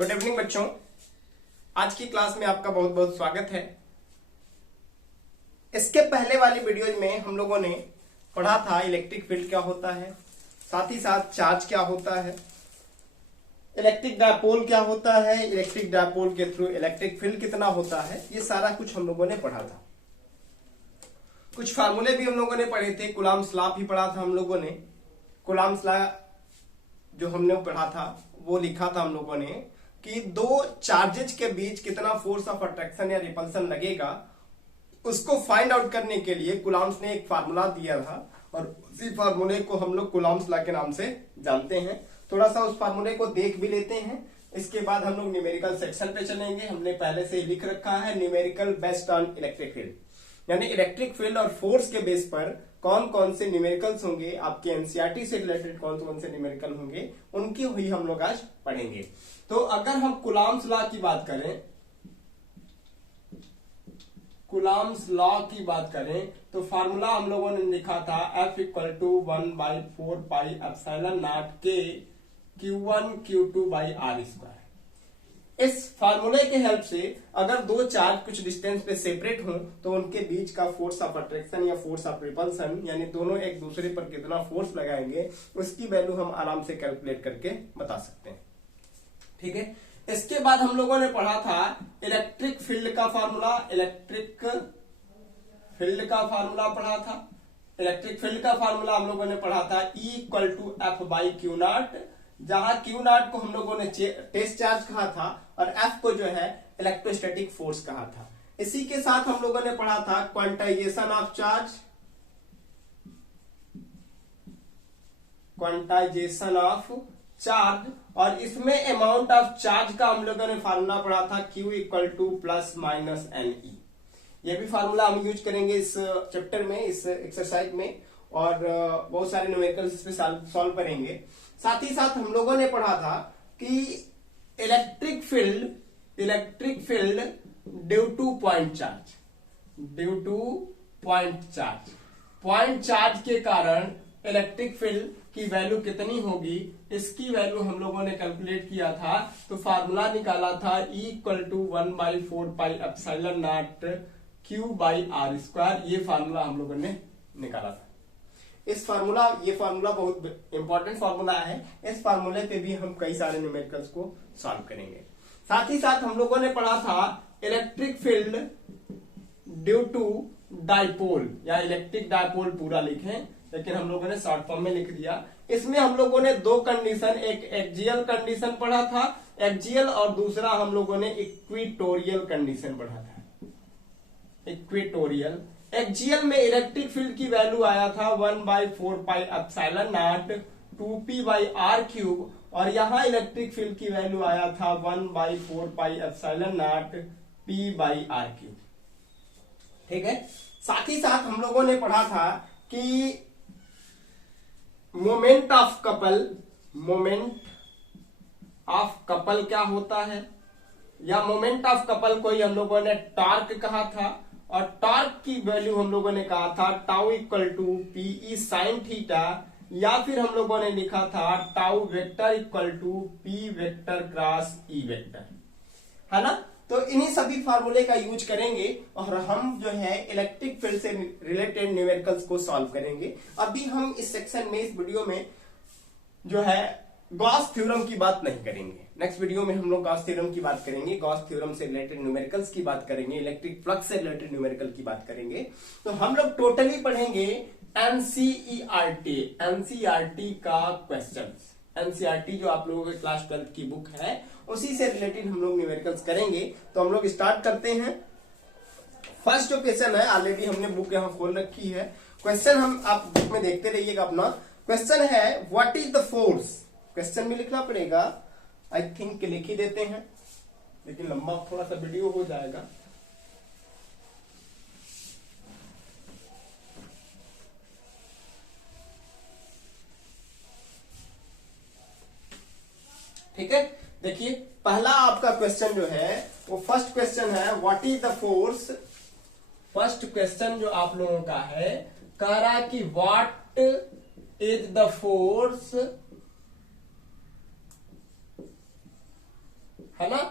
Good evening बच्चों, आज की क्लास में आपका बहुत बहुत स्वागत है। इसके पहले वाली वीडियो में हम लोगों ने पढ़ा था इलेक्ट्रिक फील्ड क्या होता है, साथ ही साथ चार्ज क्या होता है, इलेक्ट्रिक डायपोल क्या होता है, इलेक्ट्रिक डायपोल के थ्रू इलेक्ट्रिक फील्ड कितना होता है, ये सारा कुछ हम लोगों ने पढ़ा था। कुछ फार्मूले भी हम लोगों ने पढ़े थे। कूलम्ब्स लॉ भी पढ़ा था हम लोगों ने। कूलम्ब्स लॉ जो हमने पढ़ा था वो लिखा था हम लोगों ने कि दो चार्जेज के बीच कितना फोर्स ऑफ अट्रैक्शन या रिपल्सन लगेगा, उसको फाइंड आउट करने के लिए कूलम्ब्स ने एक फार्मूला दिया था और उसी फार्मूले को हम लोग कूलम्ब्स लॉ के नाम से जानते हैं। थोड़ा सा उस फार्मूले को देख भी लेते हैं, इसके बाद हम लोग न्यूमेरिकल सेक्शन पे चलेंगे। हमने पहले से ही लिख रखा है numerical based on electric field, यानी इलेक्ट्रिक फील्ड और फोर्स के बेस पर कौन कौन से न्यूमेरिकल्स होंगे, आपके एनसीईआरटी से रिलेटेड कौन कौन से न्यूमेरिकल होंगे, उनकी हुई हम लोग आज पढ़ेंगे। तो अगर हम कूलम्ब्स लॉ की बात करें, कूलम्ब्स लॉ की बात करें तो फार्मूला हम लोगों ने लिखा था F equal to 1/4 pi epsilon naught K Q1 Q2 by R square. इस फार्मूले के हेल्प से अगर दो चार्ज कुछ डिस्टेंस पे सेपरेट हों तो उनके बीच का फोर्स ऑफ अट्रैक्शन या फोर्स ऑफ रिपल्सन, यानी दोनों एक दूसरे पर कितना फोर्स लगाएंगे, उसकी वैल्यू हम आराम से कैलकुलेट करके बता सकते हैं। ठीक है, इसके बाद हम लोगों ने पढ़ा था इलेक्ट्रिक फील्ड का फार्मूला। इलेक्ट्रिक फील्ड का फार्मूला पढ़ा था। इलेक्ट्रिक फील्ड का फार्मूला हम लोगों ने पढ़ा था E equal to F by Q naught, जहां क्यू नॉट को हम लोगों ने टेस्ट चार्ज कहा था और F को जो है इलेक्ट्रोस्टैटिक फोर्स कहा था। इसी के साथ हम लोगों ने पढ़ा था quantization of charge, quantization of charge, और इसमें अमाउंट ऑफ चार्ज का हम लोगों ने फार्मूला पढ़ा था Q equal two plus minus NE। ये भी फार्मूला हम यूज करेंगे इस चैप्टर में, इस एक्सरसाइज में, और बहुत सारे न्यूमेरिकल्स इस पे सॉल्व करेंगे। साथ ही साथ हम लोगों ने पढ़ा था कि electric field due two point charge, due two point charge के कारण इलेक्ट्रिक फील्ड की वैल्यू कितनी होगी, इसकी वैल्यू हम लोगों ने कैलकुलेट किया था। तो फार्मूला निकाला था E equal to 1/4 pi epsilon naught Q by R square. ये फार्मूला हम लोगों ने निकाला था। ये फार्मूला बहुत इंपॉर्टेंट फार्मूला है। इस फार्मूले पे भी हम कई सारे न्यूमेरिकल्स को सॉल्व करेंगे। साथ ही साथ हम लोगों ने पढ़ा था electric field due to dipole, या इलेक्ट्रिक डाइपोल पूरा लिखें, लेकिन हम लोगों ने शॉर्ट फॉर्म में लिख दिया। इसमें हम लोगों ने दो कंडीशन, एक एक्सियल कंडीशन पढ़ा था, एक्सियल, और दूसरा हम लोगों ने इक्वेटोरियल कंडीशन पढ़ा था। इक्वेटोरियल एक्सियल में इलेक्ट्रिक फील्ड की वैल्यू आया था 1/4 pi epsilon naught 2p by R cube, और यहां इलेक्ट्रिक फील्ड की वैल्यू आया था 1/4 pi epsilon naught p by R cube. ठीक है, साथ ही साथ हम लोगों ने पढ़ा था कि मोमेंट ऑफ कपल क्या होता है, या मोमेंट ऑफ कपल को ही हम लोगों ने टॉर्क कहा था, और टॉर्क की वैल्यू हम लोगों ने कहा था tau equal to PE sine theta, या फिर हम लोगों ने लिखा था tau vector equal to P vector cross E vector, है ना। तो इन्हीं सभी फार्मूले का यूज करेंगे और हम जो है इलेक्ट्रिक फील्ड से रिलेटेड न्यूमेरिकल्स को सॉल्व करेंगे। अभी हम इस सेक्शन में, इस वीडियो में जो है गॉस थ्योरम की बात नहीं करेंगे। नेक्स्ट वीडियो में हम लोग गॉस थ्योरम की बात करेंगे, गॉस थ्योरम से रिलेटेड न्यूमेरिकल्स की बात करेंगे, इलेक्ट्रिक फ्लक्स से रिलेटेड न्यूमेरिकल की बात करेंगे। तो हम लोग टोटली पढ़ेंगे एनसीईआरटी का क्वेश्चन। एनसीईआरटी जो आप लोगों के क्लास 12 की बुक है, उसी से रिलेटेड हम लोग न्यूमेरिकल्स करेंगे। तो हम लोग स्टार्ट करते हैं। फर्स्ट जो क्वेश्चन है, ऑलरेडी हमने बुक यहाँ खोल रखी है। क्वेश्चन हम आप बुक में देखते रहिएगा अपना। क्वेश्चन है what is the force. Question में लिखना पड़ेगा, आई थिंक लिख ही देते हैं, लेकिन लंबा थोड़ा सा वीडियो हो जाएगा। ठीक है, देखिए पहला आपका क्वेश्चन जो है वो फर्स्ट क्वेश्चन है what is the force. First question जो आप लोगों का है, कह रहा है कि व्हाट इज द फोर्स है ना,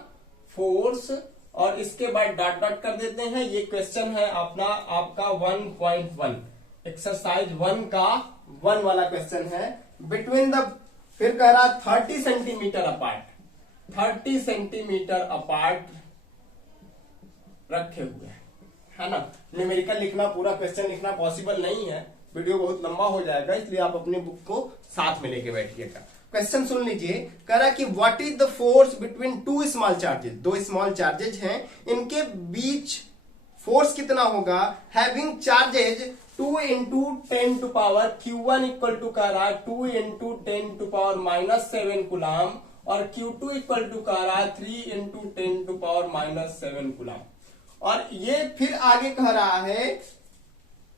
फोर्स, और इसके बाद डॉट डॉट कर देते हैं। ये क्वेश्चन है अपना आपका 1.1 एक्सरसाइज 1 का 1 वाला क्वेश्चन है। बिटवीन द, फिर कह रहा 30 सेंटीमीटर अपार्ट, 30 सेंटीमीटर अपार्ट रखे हुए हैं, है ना। न्यूमेरिकल लिखना, पूरा क्वेश्चन लिखना पॉसिबल नहीं है, वीडियो बहुत लंबा हो जाएगा, इसलिए आप अपने बुक को साथ में लेके बैठिएगा। क्वेश्चन सुन लीजिए, कह रहा कि what is the force between two small charges, दो स्मॉल चार्जेज हैं, इनके बीच फोर्स कितना होगा, having charges 2 into 10 to power Q1 equal to कह रहा है 2 इंटू 10 टू पावर -7 कूलम, और Q2 इक्वल टू कह रहा है 3 इंटू 10 टू पावर -7 कूलम। और ये फिर आगे कह रहा है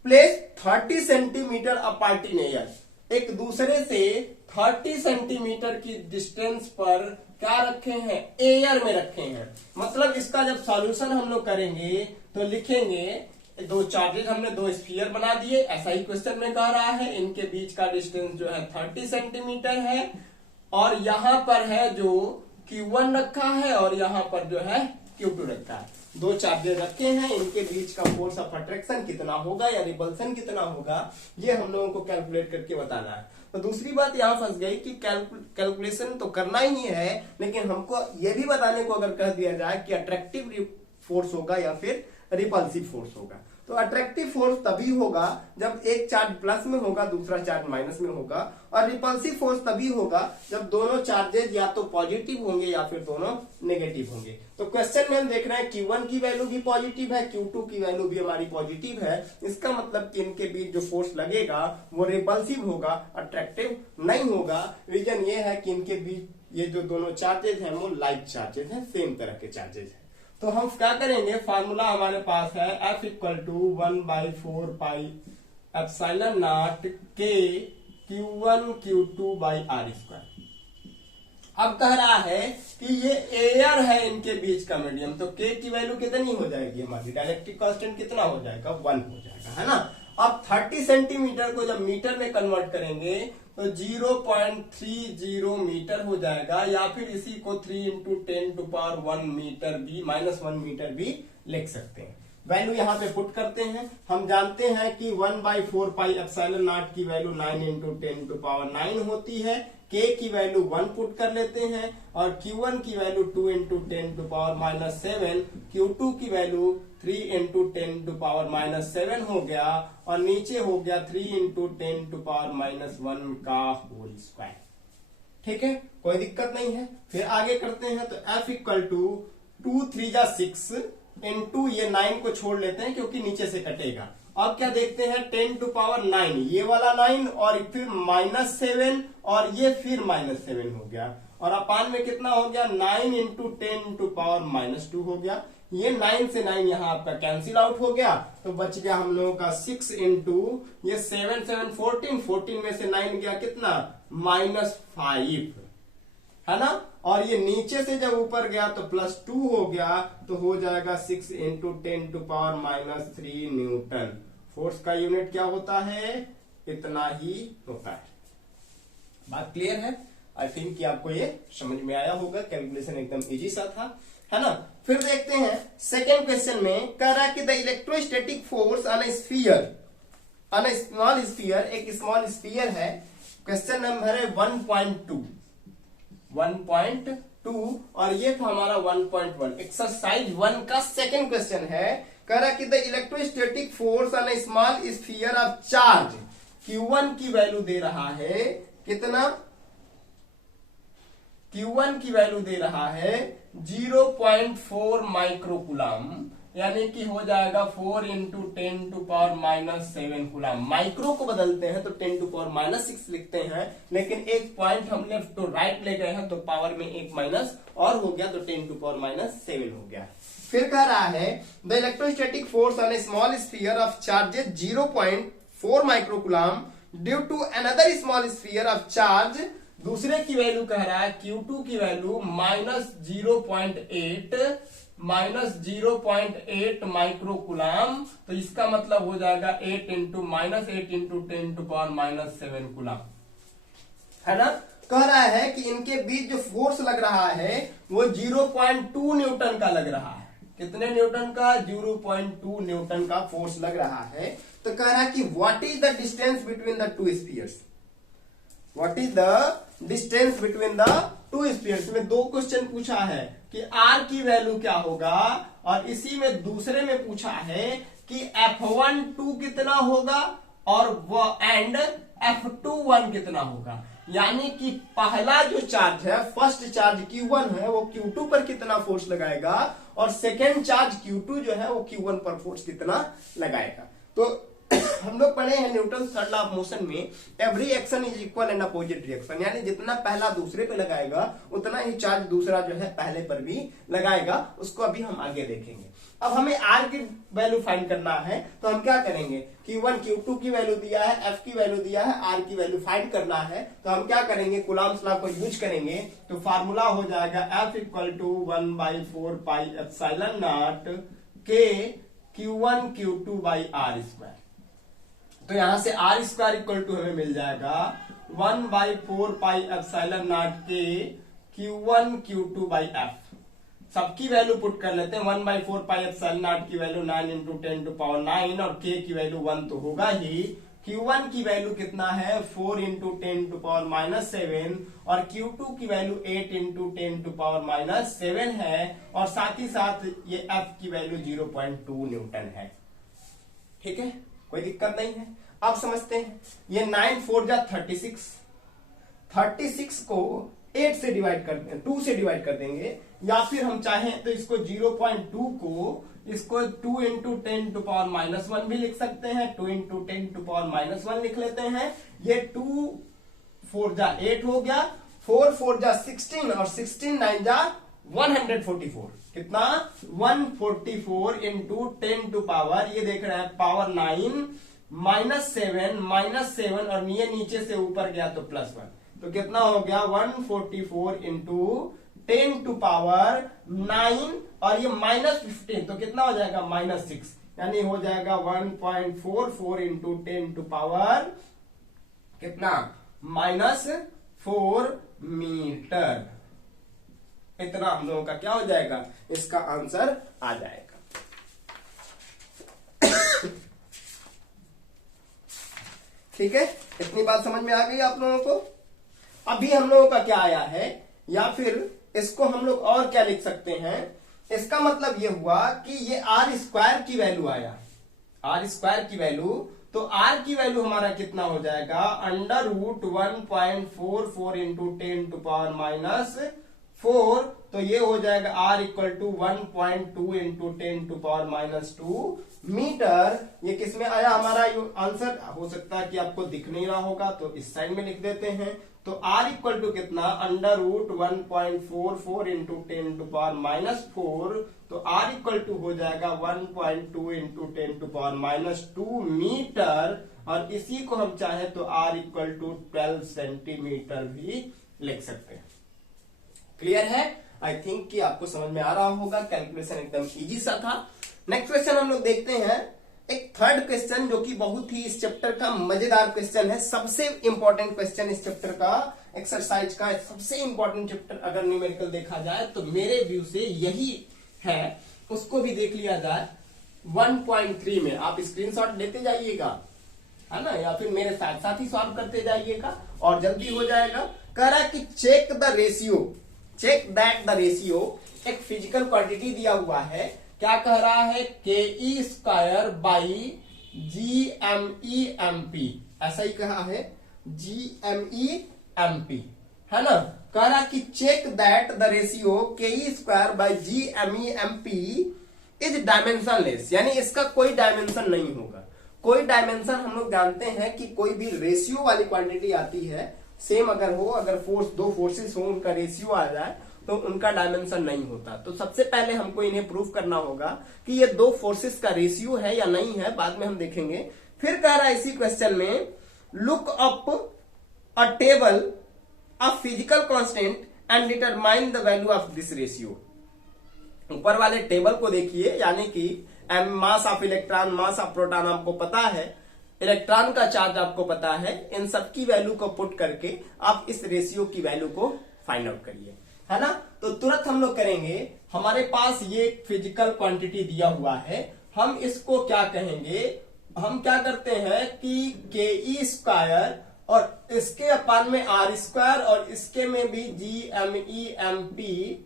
place 30 centimetre apart in air, एक दूसरे से 30 सेंटीमीटर की डिस्टेंस पर क्या रखे हैं, एयर में रखे हैं। मतलब इसका जब सॉल्यूशन हम लोग करेंगे तो लिखेंगे, दो चार्जेज हमने दो स्फीयर बना दिए, ऐसा ही क्वेश्चन में कह रहा है, इनके बीच का डिस्टेंस जो है 30 सेंटीमीटर है, और यहां पर है जो Q1 रखा है और यहां पर जो है Q2 रखा है। दो चार्जेस रखे हैं, इनके बीच का फोर्स ऑफ अट्रैक्शन कितना होगा या रिपल्सन कितना होगा, ये हम लोगों को कैलकुलेट करके बताना है। तो दूसरी बात यहां फंस गई कि कैलकुलेशन तो करना ही है, लेकिन हमको ये भी बताने को अगर कह दिया जाए कि अट्रैक्टिव फोर्स होगा या फिर रिपल्सिव फोर्स होगा। तो अट्रैक्टिव फोर्स तभी होगा जब एक चार्ज प्लस में होगा, दूसरा चार्ज माइनस में होगा, और रिपल्सिव फोर्स तभी होगा जब दोनों चार्जेज या तो पॉजिटिव होंगे या फिर दोनों नेगेटिव होंगे। तो क्वेश्चन में हम देख रहे हैं Q1 की वैल्यू भी पॉजिटिव है, Q2 की वैल्यू भी हमारी पॉजिटिव है। इसका मतलब कि इनके बीच जो फोर्स लगेगा वो रिपल्सिव होगा, अट्रैक्टिव नहीं होगा। रीजन ये है कि इनके बीच ये जो दोनों चार्जेज हैं वो लाइक चार्जेज हैं, सेम तरह के चार्जेज हैं। तो हम क्या करेंगे, फार्मूला हमारे पास है F equal to 1/4 pi epsilon naught K Q1 Q2 by R²। अब कह रहा है कि ये एयर है इनके बीच का मीडियम, तो K की वैल्यू कितनी हो जाएगी हमारी, डायलेक्ट्रिक कांस्टेंट कितना हो जाएगा, 1 हो जाएगा, है ना। अब 30 सेंटीमीटर को जब मीटर में कन्वर्ट करेंगे तो 0.30 मीटर हो जाएगा, या फिर इसी को 3 इंटू 10 टू पावर 1 मीटर भी -1 मीटर भी लिख सकते हैं। वैल्यू यहाँ पे पुट करते हैं। हम जानते हैं कि 1/4 पाई एप्सिलॉन नॉट की वैल्यू 9 इंटू 10 टू पावर 9 होती है। K की वैल्यू 1 पुट कर लेते हैं, और Q1 की value 2 into 10 to power -7, Q2 की वैल्यू 3 इंटू 10 टू पावर -7 हो गया, और नीचे हो गया 3 इंटू 10 टू पावर -1 का होल स्क्वायर। ठीक है, कोई दिक्कत नहीं है। फिर आगे करते हैं, तो F इक्वल टू 2 3 जा 6 इंटू ये 9 को छोड़ लेते हैं क्योंकि नीचे से कटेगा। अब क्या देखते हैं, 10 टू पावर 9, ये वाला 9 और फिर -7 और ये फिर -7 हो गया, और अपान में कितना हो गया, 9 इंटू 10 टू पावर -2 हो गया। ये 9 से 9 यहाँ आपका कैंसिल आउट हो गया, तो बच गया हम लोगों का 6 इंटू ये 7 7 14, 14 में से 9 गया कितना, -5, है ना। और ये नीचे से जब ऊपर गया तो +2 हो गया, तो हो जाएगा 6 into 10 to power -3 newton. Force का यूनिट क्या होता है, इतना ही होता है। बात क्लियर है? आई थिंक कि आपको ये समझ में आया होगा, कैलकुलेशन एकदम इजी सा था, है ना। फिर देखते हैं सेकेंड क्वेश्चन में, कह रहा है कि the electrostatic force on A sphere, on a small sphere, एक स्मॉल स्फीयर है। क्वेश्चन नंबर है 1.2 और ये था हमारा 1.1। एक्सरसाइज 1 का सेकेंड क्वेश्चन है। कह रहा कि the electrostatic force on a small sphere of charge Q1 की वैल्यू दे रहा है कितना, Q1 की वैल्यू दे रहा है 0.4 माइक्रोकूलम, यानी कि हो जाएगा 4 into 10 to power -7 coulomb. Micro को बदलते हैं तो 10 टू पावर -6 लिखते हैं, लेकिन एक पॉइंट हम लेफ्ट टू राइट ले गए हैं तो पावर में एक माइनस और हो गया, तो 10 टू पावर -7 हो गया। फिर कह रहा है the electrostatic force on a small sphere of charges 0.4 microcoulomb due to another small sphere of charge. दूसरे की वैल्यू कह रहा है Q2 की वैल्यू -0.8 माइक्रोकूलम, तो इसका मतलब हो जाएगा 8 इंटू 10 टू पावर -7 कूलम, है ना। कह रहा है कि इनके बीच जो फोर्स लग रहा है वो 0.2 न्यूटन का लग रहा है। कितने न्यूटन का? 0.2 न्यूटन का फोर्स लग रहा है। तो कह रहा है कि what is the distance between the two spheres, what is the distance between the two spheres. में दो क्वेश्चन पूछा है कि आर की वैल्यू क्या होगा, और इसी में दूसरे में पूछा है कि F12 कितना होगा और वो एंड F21 कितना होगा। यानी कि पहला जो चार्ज है, फर्स्ट चार्ज Q1 है, वो Q2 पर कितना फोर्स लगाएगा, और सेकेंड चार्ज Q2 जो है वो Q1 पर फोर्स कितना लगाएगा। तो हम लोग पढ़े हैं Newton third law of motion में every action is equal and opposite reaction, यानी जितना पहला दूसरे पे लगाएगा उतना ही चार्ज दूसरा जो है पहले पर भी लगाएगा। उसको अभी हम आगे देखेंगे। अब हमें आर की वैल्यू फाइंड करना है, तो हम क्या करेंगे? Q1 Q2 की वैल्यू दिया है, F की वैल्यू दिया है, आर की वैल्यू फाइंड करना है। तो हम क्या करेंगे? कूलॉम्स लॉ को यूज करेंगे। तो फार्मूला हो जाएगा F equal to 1/4 pi epsilon naught K Q1 Q2 by R square. तो यहां से आर स्क्वायर इक्वल टू हमें मिल जाएगा 1/4 pi epsilon naught K Q1 Q2 by F. सबकी वैल्यू पुट कर लेते हैं। 1/4 पाई एप्सिलॉन नॉट की वैल्यू 9 इंटू 10 टू पावर 9 और K की वैल्यू 1 तो होगा ही। Q1 की वैल्यू कितना है? 4 इंटू 10 टू पावर -7 और Q2 की वैल्यू 8 इंटू 10 टू पावर -7 है, और साथ ही साथ ये F की वैल्यू 0.2 न्यूटन है। ठीक है, कोई दिक्कत नहीं है। अब समझते हैं। ये 9 4 जा 36, 36 को 8 से डिवाइड कर दें, 2 से डिवाइड कर देंगे, या फिर हम चाहें तो इसको 0.2 को इसको 2 इंटू 10 टू पावर -1 भी लिख सकते हैं। 2 इंटू 10 टू पावर -1 लिख लेते हैं। ये 2 4 जा 8 हो गया, 4 4 जा 16 और 16 9 जा 144। कितना? 144 इंटू 10 टू पावर, ये देख रहे हैं पावर 9 -7 और ये नीचे से ऊपर गया तो +1, तो कितना हो गया? 144 इंटू 10 टू पावर 9 और ये -15, तो कितना हो जाएगा? -6, यानी हो जाएगा 1.44 इंटू 10 टू पावर कितना? -4 मीटर। इतना हम लोगों का क्या हो जाएगा? इसका आंसर आ जाएगा। ठीक है, इतनी बात समझ में आ गई आप लोगों को। अभी हम लोगों का क्या आया है, या फिर इसको हम लोग और क्या लिख सकते हैं? इसका मतलब ये हुआ कि ये आर स्क्वायर की वैल्यू आया, आर स्क्वायर की वैल्यू। तो आर की वैल्यू हमारा कितना हो जाएगा? √1.44 इंटू 10 टू पावर -4, तो ये हो जाएगा R equal to 1.2 into 10 to power -2 metre. ये किस में आया हमारा आंसर? हो सकता है कि आपको दिख नहीं रहा होगा, तो इस साइड में लिख देते हैं। तो आर इक्वल टू कितना? √1.44 इंटू 10 टू पावर -4, तो आर इक्वल टू हो जाएगा 1.2 इंटू 10 टू पावर -2 मीटर, और इसी को हम चाहे तो आर इक्वल टू 12 सेंटीमीटर भी लिख सकते हैं। क्लियर है? आई थिंक कि आपको समझ में आ रहा होगा। कैलकुलेशन एकदम इजी सा था। नेक्स्ट क्वेश्चन हम लोग देखते हैं, एक थर्ड क्वेश्चन जो कि बहुत ही इस चैप्टर का मजेदार क्वेश्चन है, सबसे इंपॉर्टेंट क्वेश्चन इस चैप्टर का, एक्सरसाइज का सबसे इंपॉर्टेंट चैप्टर अगर न्यूमेरिकल देखा जाए तो मेरे व्यू से यही है। उसको भी देख लिया जाए 1.3 में। आप स्क्रीनशॉट लेते जाइएगा, है ना, या फिर मेरे साथ साथ ही सॉल्व करते जाइएगा और जल्दी हो जाएगा। कह रहा है कि check the ratio, check that the ratio, एक फिजिकल क्वांटिटी दिया हुआ है। क्या कह रहा है? KE स्क्वायर बाई GME/MP, ऐसा ही कहा है, GME/MP, है ना। कह रहा कि check that the ratio KE square by GME/MP is dimensionless, यानी इसका कोई डायमेंशन नहीं होगा। कोई डायमेंशन हम लोग जानते हैं कि कोई भी रेशियो वाली क्वांटिटी आती है, सेम अगर हो, अगर फोर्स, दो फोर्सेस हो, उनका रेशियो आ जाए तो उनका डायमेंशन नहीं होता। तो सबसे पहले हमको इन्हें प्रूव करना होगा कि ये दो फोर्सेस का रेशियो है या नहीं है, बाद में हम देखेंगे। फिर कह रहा है इसी क्वेश्चन में, look up a table of physical constant and determine the value of this ratio. ऊपर वाले टेबल को देखिए, यानी कि मास of electron, mass of proton हमको पता है, इलेक्ट्रॉन का चार्ज आपको पता है, इन सब की वैल्यू को पुट करके आप इस रेशियो की वैल्यू को फाइंड आउट करिए, है ना। तो तुरंत हम लोग करेंगे, हमारे पास ये फिजिकल क्वांटिटी दिया हुआ है, हम इसको क्या कहेंगे, हम क्या करते हैं कि के ई स्क्वायर और इसके अपान में आर स्क्वायर और इसके में भी G M E M P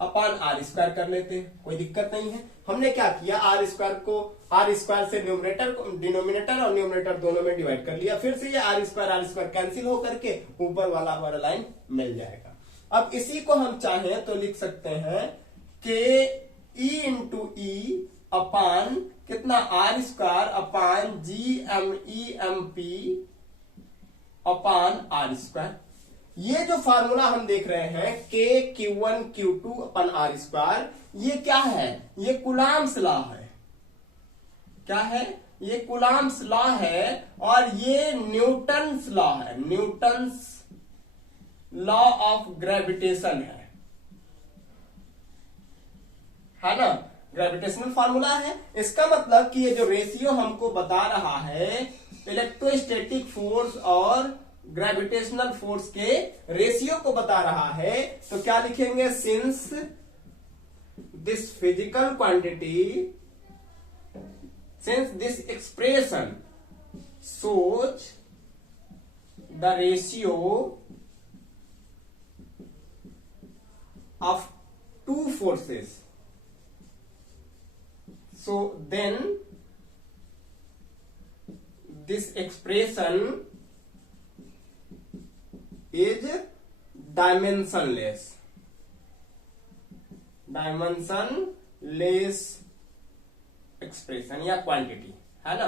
upon R square कर लेते हैं, कोई दिक्कत नहीं है। हमने क्या किया, आर स्क्वायर से डिनोमिनेटर और न्यूमरेटर दोनों में डिवाइड कर लिया, फिर से ये आर स्क्वायर कैंसिल होकर के ऊपर वाला हमारा लाइन मिल जाएगा। अब इसी को हम चाहें तो लिख सकते हैं के ई इंटू ई अपान कितना R square upon G M E M P upon R square. ये जो फार्मूला हम देख रहे हैं के Q1 Q2 upon are square, ये क्या है, ये कुलाम्स लॉ है। क्या है, ये कुलाम्स लॉ है और ये न्यूटन्स लॉ है, न्यूटन्स लॉ ऑफ ग्रेविटेशन है ना, ग्रेविटेशनल फार्मूला है। इसका मतलब कि ये जो रेशियो हमको बता रहा है इलेक्ट्रोस्टैटिक फोर्स और ग्रेविटेशनल फोर्स के रेशियो को बता रहा है, तो क्या लिखेंगे, since this physical quantity, since this expression shows the ratio of two forces, so then this expression is dimensionless expression या क्वांटिटी, है ना।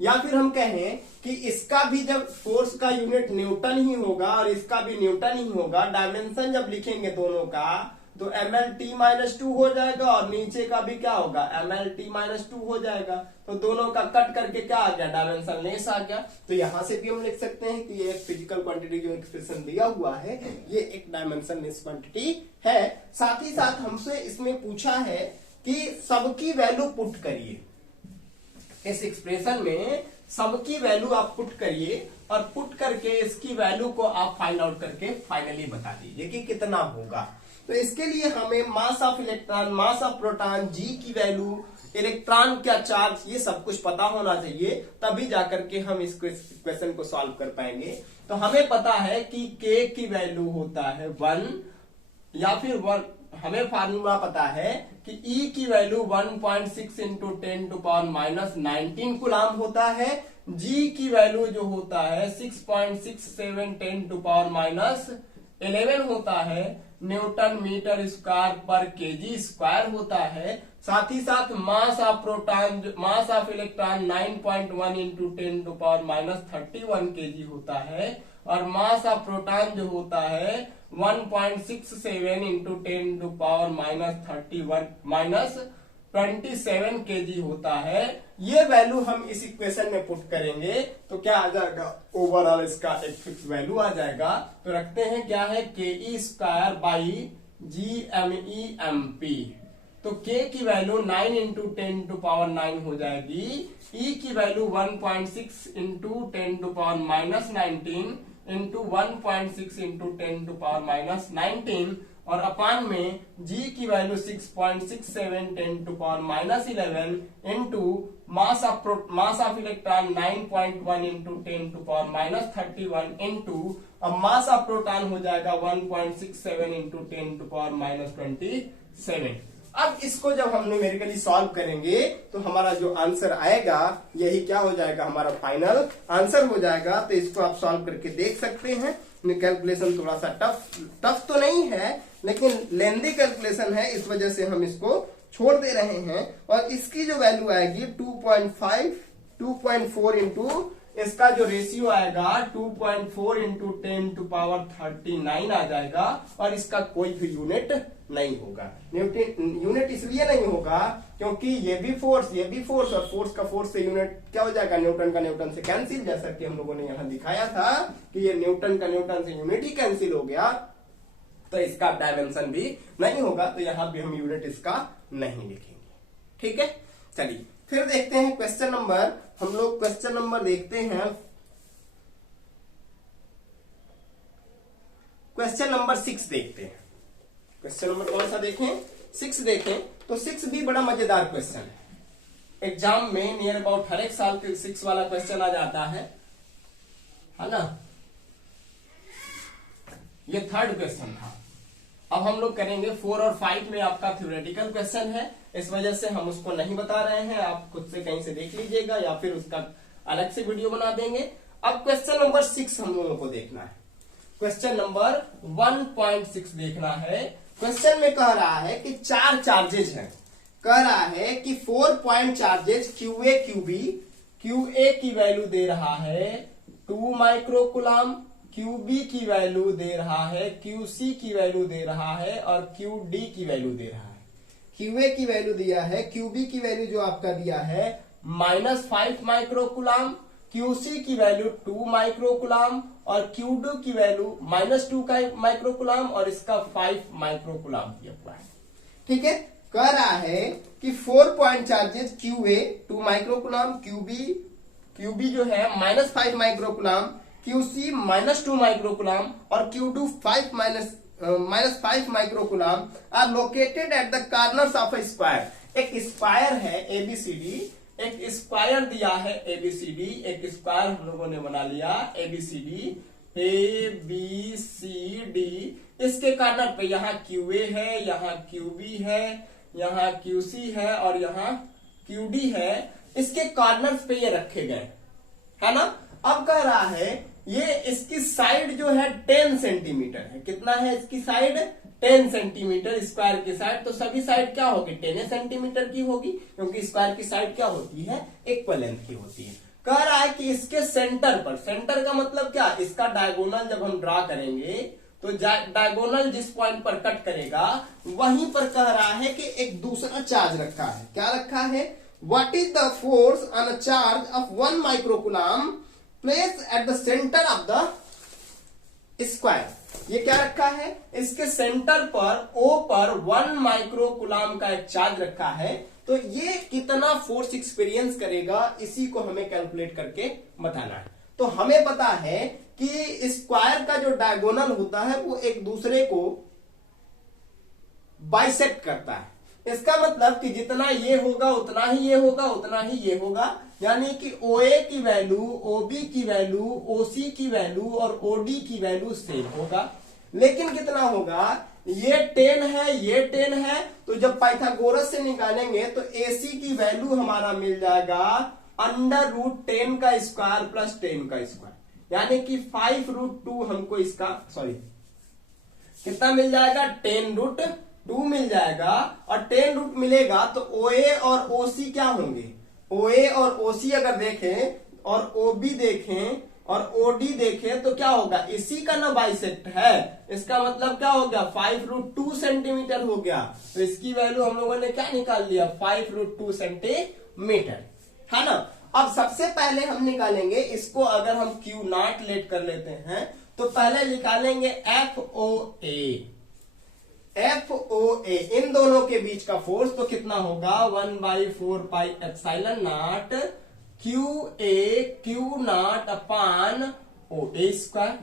या फिर हम कहें कि इसका भी जब फोर्स का यूनिट न्यूटन ही होगा और इसका भी न्यूटन ही होगा, डायमेंशन जब लिखेंगे दोनों का तो MLT-2 हो जाएगा और नीचे का भी क्या होगा, MLT-2 हो जाएगा। तो दोनों का कट करके क्या आ गया, डायमेंशन लेस आ गया। तो यहां से भी हम लिख सकते हैं कि ये एक फिजिकल क्वांटिटी जो एक्सप्रेशन दिया हुआ है ये एक डायमेंशन लेस क्वांटिटी है। साथ ही साथ हमसे इसमें पूछा है कि सबकी वैल्यू पुट करिए, इस एक्सप्रेशन में सबकी वैल्यू आप पुट करिए और पुट करके इसकी वैल्यू को आप फाइंड आउट करके फाइनली बता दीजिए कि कितना होगा। तो इसके लिए हमें mass of electron, mass of proton, G की वैल्यू, इलेक्ट्रॉन का चार्ज, ये सब कुछ पता होना चाहिए, तभी जाकर के हम इस क्वेश्चन को सॉल्व कर पाएंगे। तो हमें पता है कि के की वैल्यू होता है 1 या फिर 1, हमें फार्मूला पता है कि E की वैल्यू 1.6 इंटू 10⁻⁻19 कूलाम होता है, G की वैल्यू जो होता है 6.67 10⁻11 होता है, न्यूटन मीटर स्क्वायर पर केजी स्क्वायर होता है। साथ ही साथ मास of proton, mass of electron 9.1 into 10⁻31 KG होता है और मास ऑफ प्रोटॉन जो होता है 1.67 इंटू 10⁻31 केजी होता है। ये वैल्यू हम इस इक्वेशन में पुट करेंगे तो क्या आ जाएगा, ओवरऑल इसका एक फिक्स वैल्यू आ जाएगा। तो रखते हैं क्या है, K E square by G M E M P. तो के की वैल्यू 9 इंटू 10⁻9 हो जाएगी, ई की वैल्यू 1.6 इंटू 10⁻19 इंटू 1.6 इंटू 10⁻19 और अपान में जी की value 6.67 10⁻11 into mass of electron 9.1 into 10⁻31 into mass of proton हो जाएगा 1.67 इंटू 10⁻27। अब इसको जब हम न्यूमेरिकली सॉल्व करेंगे तो हमारा जो आंसर आएगा यही क्या हो जाएगा, हमारा फाइनल आंसर हो जाएगा। तो इसको आप सॉल्व करके देख सकते हैं। कैलकुलेशन थोड़ा सा टफ तो नहीं है, लेकिन लेंदी कैलकुलेशन है, इस वजह से हम इसको छोड़ दे रहे हैं। और इसकी जो वैल्यू आएगी 2.4 इंटू इसका जो रेशियो आएगा 2.4 इंटू 10⁻39 आ जाएगा और इसका कोई भी यूनिट नहीं होगा। यूनिट इसलिए नहीं होगा क्योंकि ये भी फोर्स और फोर्स का फोर्स से यूनिट क्या हो जाएगा, न्यूटन का न्यूटन से कैंसिल, जैसा कि हम लोगों ने यहाँ दिखाया था कि ये न्यूटन का न्यूटन से यूनिट ही कैंसिल हो गया, तो इसका डायमेंशन भी नहीं होगा। तो यहां भी हम यूनिट इसका नहीं लिखेंगे। ठीक है, चलिए फिर देखते हैं क्वेश्चन नंबर, हम लोग क्वेश्चन नंबर देखते हैं, क्वेश्चन नंबर 6 देखते हैं। क्वेश्चन नंबर कौन सा देखें? 6 देखें। तो 6 भी बड़ा मजेदार क्वेश्चन है। एग्जाम में नियर अबाउट हर एक साल के 6 वाला क्वेश्चन आ जाता है ना। ये थर्ड क्वेश्चन था। अब हम लोग करेंगे 4 और 5 में आपका थ्योरेटिकल क्वेश्चन है, इस वजह से हम उसको नहीं बता रहे हैं, आप खुद से कहीं से देख लीजिएगा या फिर उसका अलग से वीडियो बना देंगे। अब क्वेश्चन नंबर 6 हम लोगों को देखना है। क्वेश्चन नंबर 1.6 देखना है। क्वेश्चन में कह रहा है कि 4 चार्जेज हैं। कह रहा है कि 4 point charges QA QB, QA की वैल्यू दे रहा है 2 माइक्रोकुलाम, QB की वैल्यू दे रहा है, QC की वैल्यू दे रहा है और QD की वैल्यू दे रहा है। QA की वैल्यू दिया है, QB की वैल्यू जो आपका दिया है -5 माइक्रोकुलाम, QC की वैल्यू 2 माइक्रोकुलाम और QD की वैल्यू -2 का माइक्रोकुलाम और इसका 5 माइक्रोकुलाम दिया हुआ है। ठीक है, कह रहा है कि 4 point charges QA 2 microcoulomb, QB जो है -5 माइक्रोकुलाम, QC -2 माइक्रोकुलाम और QD 5 microcoulomb are located at the corners of a square. एक स्क्वायर है ABCD, एक स्क्वायर दिया है ABCD, एक स्क्वायर हम लोगों ने बना लिया ABCD, इसके कॉर्नर पे यहाँ QA है, यहाँ QB है, यहाँ QC है और यहाँ QD है। इसके कॉर्नर्स पे ये रखे गए है ना। अब कह रहा है ये इसकी साइड जो है 10 सेंटीमीटर है। कितना है इसकी साइड? 10 सेंटीमीटर स्क्वायर की साइड। तो सभी साइड क्या होगी? 10 सेंटीमीटर की होगी, क्योंकि स्क्वायर की साइड क्या होती है? इक्वल लेंथ की होती है। कह रहा है कि इसके सेंटर पर, सेंटर का मतलब क्या? इसका डायगोनल जब हम ड्रा करेंगे तो डायगोनल जिस पॉइंट पर कट करेगा वहीं पर कह रहा है कि एक दूसरा चार्ज रखा है। क्या रखा है? What is the force on a charge of 1 microcoulomb place at the centre of the square. ये क्या रखा है? इसके सेंटर पर O पर 1 माइक्रोकुलाम का एक चार्ज रखा है। तो ये कितना फोर्स एक्सपीरियंस करेगा, इसी को हमें कैलकुलेट करके बताना है। तो हमें पता है कि स्क्वायर का जो डायगोनल होता है वो एक दूसरे को बाइसेक्ट करता है। इसका मतलब कि जितना ये होगा उतना ही ये होगा, उतना ही ये होगा, यानी कि OA की वैल्यू, OB की वैल्यू, OC की वैल्यू और OD की वैल्यू सेम होगा। लेकिन कितना होगा? ये 10 है, ये 10 है, तो जब पाइथागोरस से निकालेंगे तो AC की वैल्यू हमारा मिल जाएगा √10 का स्क्वायर प्लस 10 का स्क्वायर, यानी कि 5√2 हमको इसका कितना मिल जाएगा? 10√2 मिल जाएगा। और 10 रूट मिलेगा तो OA और OC क्या होंगे? OA और OC अगर देखें और OB देखें और OD देखें तो क्या होगा? इसी का ना बाइसेक्ट है। इसका मतलब क्या हो गया? 5√2 सेंटीमीटर हो गया। तो इसकी वैल्यू हम लोगों ने क्या निकाल लिया? 5√2 सेंटीमीटर, है ना। अब सबसे पहले हम निकालेंगे इसको, अगर हम Q0 लेट कर लेते हैं तो पहले निकालेंगे FOA, इन दोनों के बीच का फोर्स। तो कितना होगा? 1/4 pi epsilon not QA Q0 upon OA square.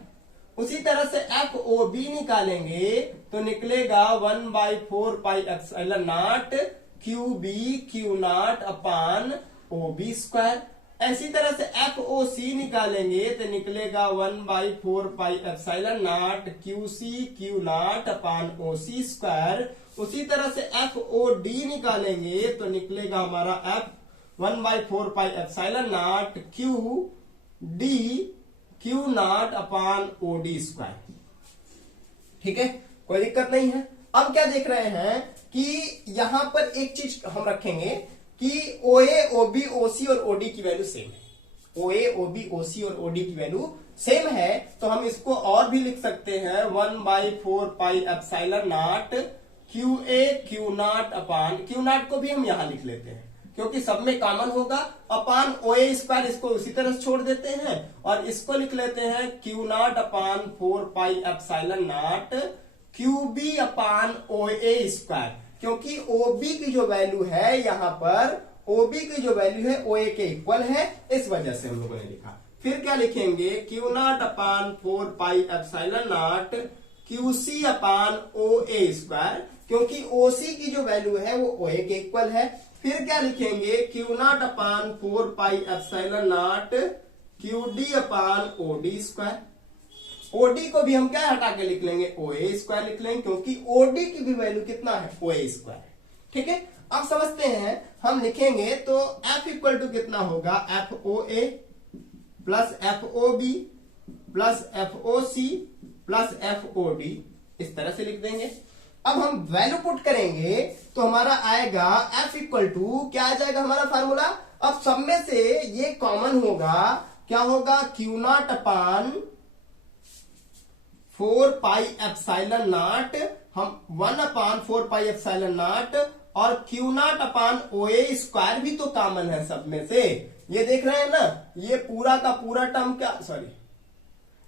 उसी तरह से FOB निकालेंगे तो निकलेगा 1/4 pi epsilon not QB Q0 upon OB square. ऐसी तरह से FOC निकालेंगे तो निकलेगा 1/4 pi epsilon not QC Q0 upon OC square. उसी तरह से FOD निकालेंगे तो निकलेगा हमारा 1/4 pi epsilon not QD Q0 upon OD square. ठीक है, कोई दिक्कत नहीं है। अब क्या देख रहे हैं कि यहां पर एक चीज हम रखेंगे कि OA, OB, OC और OD की वैल्यू सेम है। OA, OB, OC और OD की वैल्यू सेम है, तो हम इसको और भी लिख सकते हैं 1/4 pi epsilon not QA Q0 upon, Q0 को भी हम यहां लिख लेते हैं क्योंकि सब में कॉमन होगा, अपान OA स्क्वायर, इसको उसी तरह छोड़ देते हैं और इसको लिख लेते हैं Q0 upon 4 pi epsilon not QB upon OA square, क्योंकि OB की जो वैल्यू है यहां पर OB की जो वैल्यू है OA के इक्वल है, इस वजह से हम लोगों ने लिखा। फिर क्या लिखेंगे, Q naught upon 4 pi epsilon not QC upon OA square, क्योंकि OC की जो वैल्यू है वो OA के इक्वल है। फिर क्या लिखेंगे, Q naught upon 4 pi epsilon not QD upon OD square. OD को भी हम क्या हटा के लिख लेंगे, OA स्क्वायर लिख लेंगे, क्योंकि OD की भी वैल्यू कितना है, OA स्क्वायर। ठीक है, अब समझते हैं, हम लिखेंगे तो F इक्वल टू कितना होगा, FOA plus FOB plus FOC plus FOD, इस तरह से लिख देंगे। अब हम वैल्यू पुट करेंगे तो हमारा आएगा F इक्वल टू, क्या आ जाएगा हमारा फार्मूला, अब सब में से ये कॉमन होगा, क्या होगा, Q naught upon 4 pi epsilon not, हम 1 अपान 4 पाई एप्सिलॉन नॉट, और Q नॉट अपान OA स्क्वायर भी तो कॉमन है सब में से, ये देख रहे हैं ना, ये पूरा का पूरा टर्म क्या, सॉरी,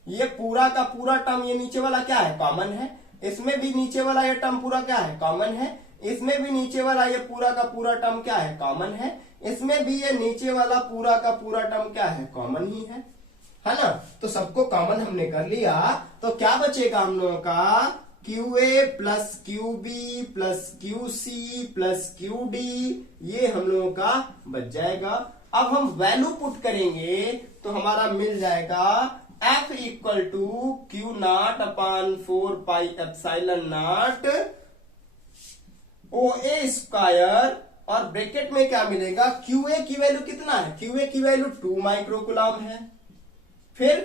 ये पूरा का पूरा टर्म, ये नीचे वाला क्या है, कॉमन है, इसमें भी नीचे वाला ये टर्म पूरा क्या है, कॉमन है, इसमें भी नीचे वाला ये पूरा का पूरा टर्म क्या है, कॉमन है, इसमें भी ये नीचे वाला पूरा का पूरा टर्म क्या है, कॉमन ही है ना। तो सबको कॉमन हमने कर लिया, तो क्या बचेगा हम लोगों का, QA plus QB plus QC plus QD, ये हम लोगों का बच जाएगा। अब हम वैल्यू पुट करेंगे तो हमारा मिल जाएगा F equal to Q naught upon 4 pi epsilon naught OA square, और ब्रैकेट में क्या मिलेगा, QA की वैल्यू कितना है, QA की वैल्यू 2 माइक्रोकुलाम है, फिर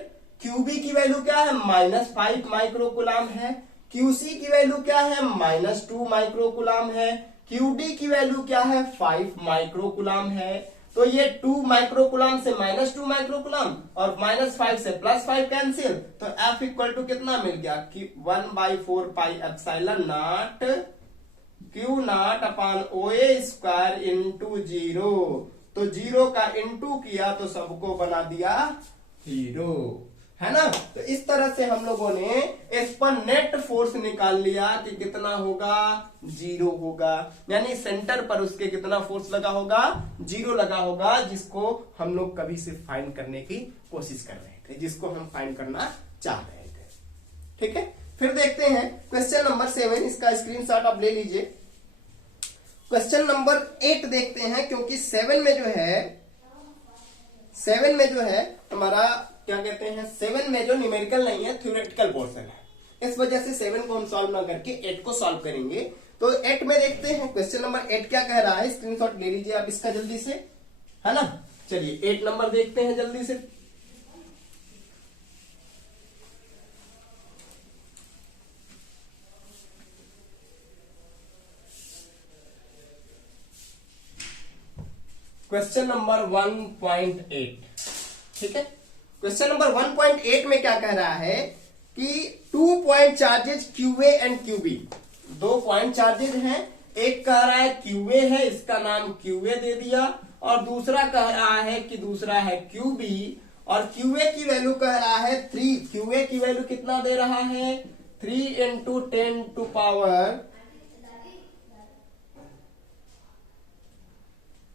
QB की वैल्यू क्या है, -5 माइक्रोकुलाम है, QC की वैल्यू क्या है, -2 माइक्रोकुलाम है, QD की वैल्यू क्या है, 5 माइक्रोकुलाम है। तो ये 2 माइक्रोकुलाम से -2 माइक्रोकुलाम और -5 से +5 कैंसिल, तो F इक्वल टू कितना मिल गया, 1/4 pi epsilon naught Q naught अपान OA स्क्वायर इंटू 0, तो 0 का इंटू किया तो सबको बना दिया 0, है ना। तो इस तरह से हम लोगों ने इस पर नेट फोर्स निकाल लिया कि कितना होगा, 0 होगा, यानी सेंटर पर उसके कितना फोर्स लगा होगा, 0 लगा होगा, जिसको हम लोग कभी से फाइंड करने की कोशिश कर रहे थे, जिसको हम फाइंड करना चाह रहे थे। ठीक है, फिर देखते हैं क्वेश्चन नंबर 7, इसका स्क्रीनशॉट आप ले लीजिए। क्वेश्चन नंबर 8 देखते हैं, क्योंकि 7 में जो है हमारा क्या कहते हैं, 7 में जो न्यूमेरिकल नहीं है, थ्योरेटिकल पोर्शन है, इस वजह से 7 को हम सॉल्व ना करके 8 को सॉल्व करेंगे। तो 8 में देखते हैं क्वेश्चन नंबर 8 क्या कह रहा है, स्क्रीनशॉट ले लीजिए आप इसका जल्दी से, है ना। चलिए 8 नंबर देखते हैं जल्दी से। क्वेश्चन नंबर 1.8, ठीक है। क्वेश्चन नंबर 1.8 में क्या कह रहा है कि 2 point charges QA and QB, 2 point charges हैं, एक कह रहा है QA है, इसका नाम QA दे दिया, और दूसरा कह रहा है कि दूसरा है QB, और QA की वैल्यू कह रहा है 3, QA की वैल्यू कितना दे रहा है, 3 × 10⁻³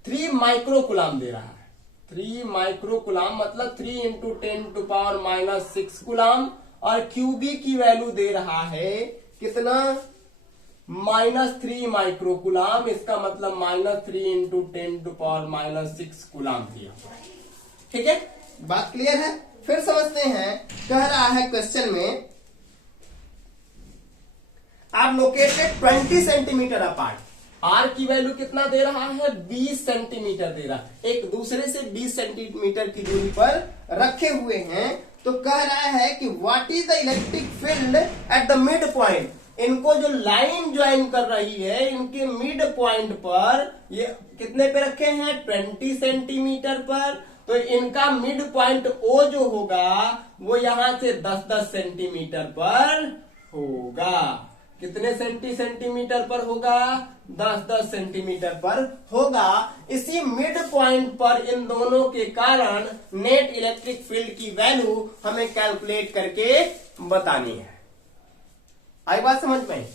3 माइक्रोकुलाम दे रहा है, 3 माइक्रोकुलाम मतलब 3 × 10⁻⁻6 कुलाम, और QB की वैल्यू दे रहा है कितना, -3 माइक्रोकुलाम, इसका मतलब -3 × 10⁻6 कुलाम दिया। ठीक है, बात क्लियर है। फिर समझते हैं, कह रहा है क्वेश्चन में आप लोकेटेड 20 सेंटीमीटर अपार्ट, R की वैल्यू कितना दे रहा है, 20 सेंटीमीटर दे रहा है, एक दूसरे से 20 सेंटीमीटर की दूरी पर रखे हुए हैं। तो कह रहा है कि what is the electric field at the mid point, इनको जो लाइन ज्वाइन कर रही है, इनके मिड पॉइंट पर, ये कितने पे रखे हैं, 20 सेंटीमीटर पर, तो इनका मिड पॉइंट O जो होगा वो यहां से 10-10 सेंटीमीटर पर होगा। कितने सेंटीमीटर पर होगा, 10-10 सेंटीमीटर पर होगा। इसी मिड पॉइंट पर इन दोनों के कारण नेट इलेक्ट्रिक फील्ड की वैल्यू हमें कैलकुलेट करके बतानी है। आई बात समझ में,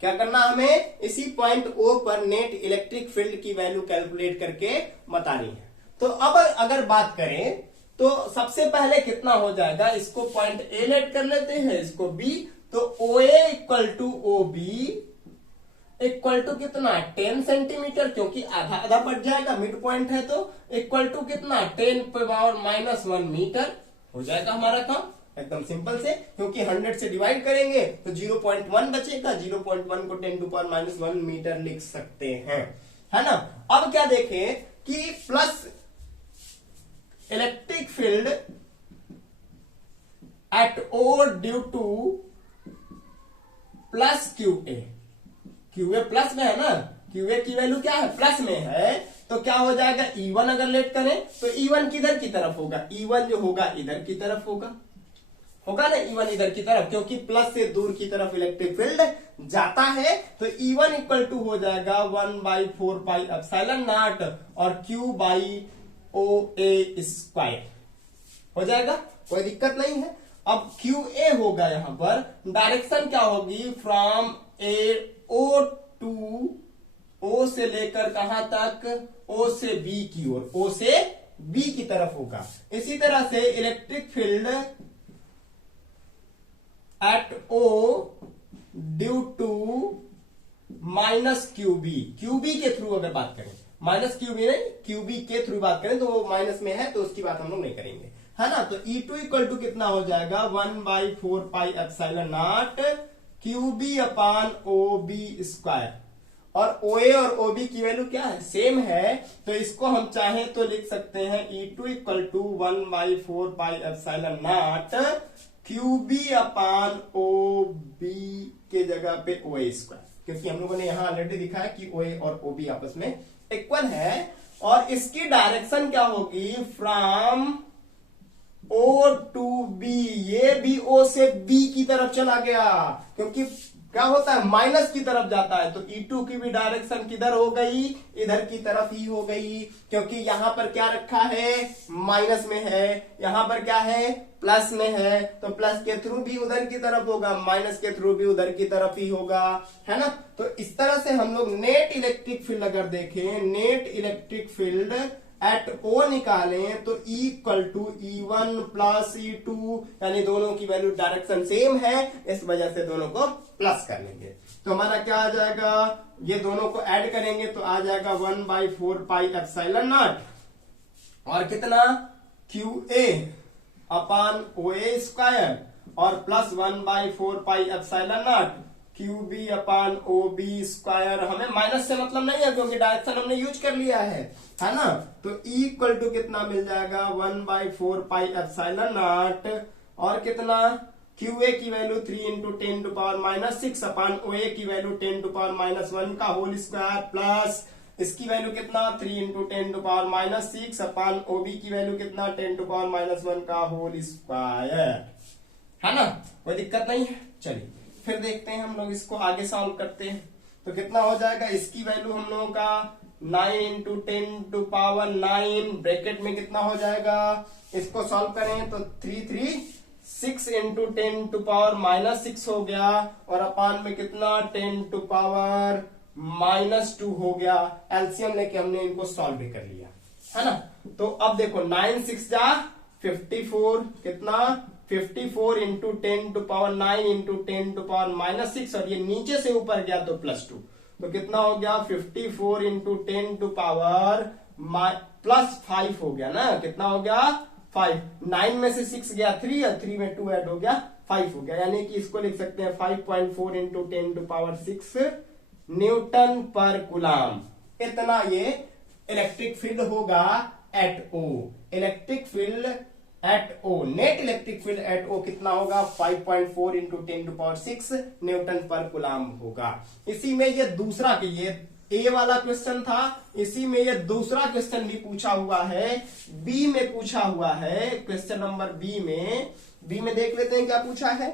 क्या करना हमें, इसी पॉइंट O पर नेट इलेक्ट्रिक फील्ड की वैल्यू कैलकुलेट करके बतानी है। तो अब अगर बात करें तो सबसे पहले कितना हो जाएगा, इसको पॉइंट A लेट कर लेते हैं, इसको B, तो OA equal to OB equal to कितना 10 सेंटीमीटर, क्योंकि आधा आधा बढ़ जाएगा, मिड पॉइंट है, तो इक्वल टू कितना 10⁻⁻1 मीटर हो जाएगा हमारा काम, एकदम सिंपल से, क्योंकि 100 से डिवाइड करेंगे तो 0.1 बचेगा, 0.1 को 10⁻⁻1 मीटर लिख सकते हैं, है ना। अब क्या देखें कि plus electric field at O due two plus QA plus में है ना, QA की वैल्यू क्या है, प्लस में है, तो क्या हो जाएगा E1 अगर लेट करें तो E1 किधर की तरफ होगा, E1 जो होगा इधर की तरफ होगा ना, E1 इधर की तरफ, क्योंकि प्लस से दूर की तरफ इलेक्ट्रिक फील्ड जाता है, तो E1 इक्वल टू हो जाएगा 1/4πε0 और Q/OA स्क्वायर हो जाएगा, कोई दिक्कत नहीं है। अब QA होगा, यहां पर डायरेक्शन क्या होगी, फ्रॉम O टू O से लेकर कहां तक, O से B की ओर, O से B की तरफ होगा। इसी तरह से electric field at O due to QB के थ्रू अगर बात करें, QB नहीं, QB के थ्रू बात करें तो वो माइनस में है, तो उसकी बात हम लोग नहीं करेंगे, है ना। तो E2 इक्वल टू कितना हो जाएगा 1/4πε0 QB/OB स्क्वायर, और OA और OB की वैल्यू क्या है, सेम है, तो इसको हम चाहें तो लिख सकते हैं E2 इक्वल टू 1/4πε0 QB/OB के जगह पे OA स्क्वायर, क्योंकि हम लोगों ने यहां ऑलरेडी दिखाया कि OA और OB आपस में इक्वल है, और इसकी डायरेक्शन क्या होगी, फ्रॉम O टू B, ये भी O से B की तरफ चला गया, क्योंकि क्या होता है माइनस की तरफ जाता है, तो E2 की भी डायरेक्शन किधर हो गई, इधर की तरफ ही हो गई, क्योंकि यहां पर क्या रखा है, माइनस में है, यहां पर क्या है, प्लस में है, तो प्लस के थ्रू भी उधर की तरफ होगा, माइनस के थ्रू भी उधर की तरफ ही होगा, है ना। तो इस तरह से हम लोग नेट इलेक्ट्रिक फील्ड अगर देखें, net electric field at O निकालें तो E equal to E1 plus E2, यानी दोनों की वैल्यू डायरेक्शन सेम है, इस वजह से दोनों को प्लस कर लेंगे, तो हमारा क्या आ जाएगा, ये दोनों को ऐड करेंगे तो आ जाएगा 1/4πε0 और कितना QA/OA स्क्वायर और प्लस 1/4πε0 QB/OB स्क्वायर। हमें माइनस से मतलब नहीं है, क्योंकि डायरेक्शन हमने यूज कर लिया है ना। तो E इक्वल टू कितना मिल जाएगा 1/4πε0 और कितना QA की वैल्यू 3 × 10⁻⁻6 अपॉन OA की वैल्यू 10⁻⁻1 का होल स्क्वायर, प्लस इसकी वैल्यू कितना 3 × 10⁻⁻6 अपॉन OB की वैल्यू कितना 10⁻⁻1 का होल स्क्वायर, है ना, कोई दिक्कत नहीं है। चलिए फिर देखते हैं हम लोग इसको आगे सॉल्व करते हैं, तो कितना हो जाएगा, इसकी वैल्यू हम लोगों का 9 × 10⁹ ब्रैकेट में कितना हो जाएगा, इसको सॉल्व करें तो 6 × 10⁻⁻6 हो गया, और अपान में कितना 10⁻⁻2 हो गया, एलसीएम लेके हमने इनको सॉल्व भी कर लिया, है ना। तो अब देखो 9 6 जा 54, कितना 54 × 10⁻9 × 10⁻6, और ये नीचे से ऊपर गया तो +2, तो कितना हो गया 54 × 10⁻+5 हो गया ना, कितना हो गया 5, 9 में से 6 गया 3 और 3 में 2 ऐड हो गया 5 हो गया, यानी कि इसको लिख सकते हैं 5.4 × 10⁻6 न्यूटन पर कूलम, इतना ये इलेक्ट्रिक फील्ड होगा at O। Electric field at O, net electric field at O कितना होगा 5.4 × 10⁻6 न्यूटन पर कूलम होगा। इसी में ये दूसरा के ये ए वाला क्वेश्चन था, इसी में ये दूसरा क्वेश्चन भी पूछा हुआ है, बी में पूछा हुआ है, क्वेश्चन नंबर बी में देख लेते हैं क्या पूछा है।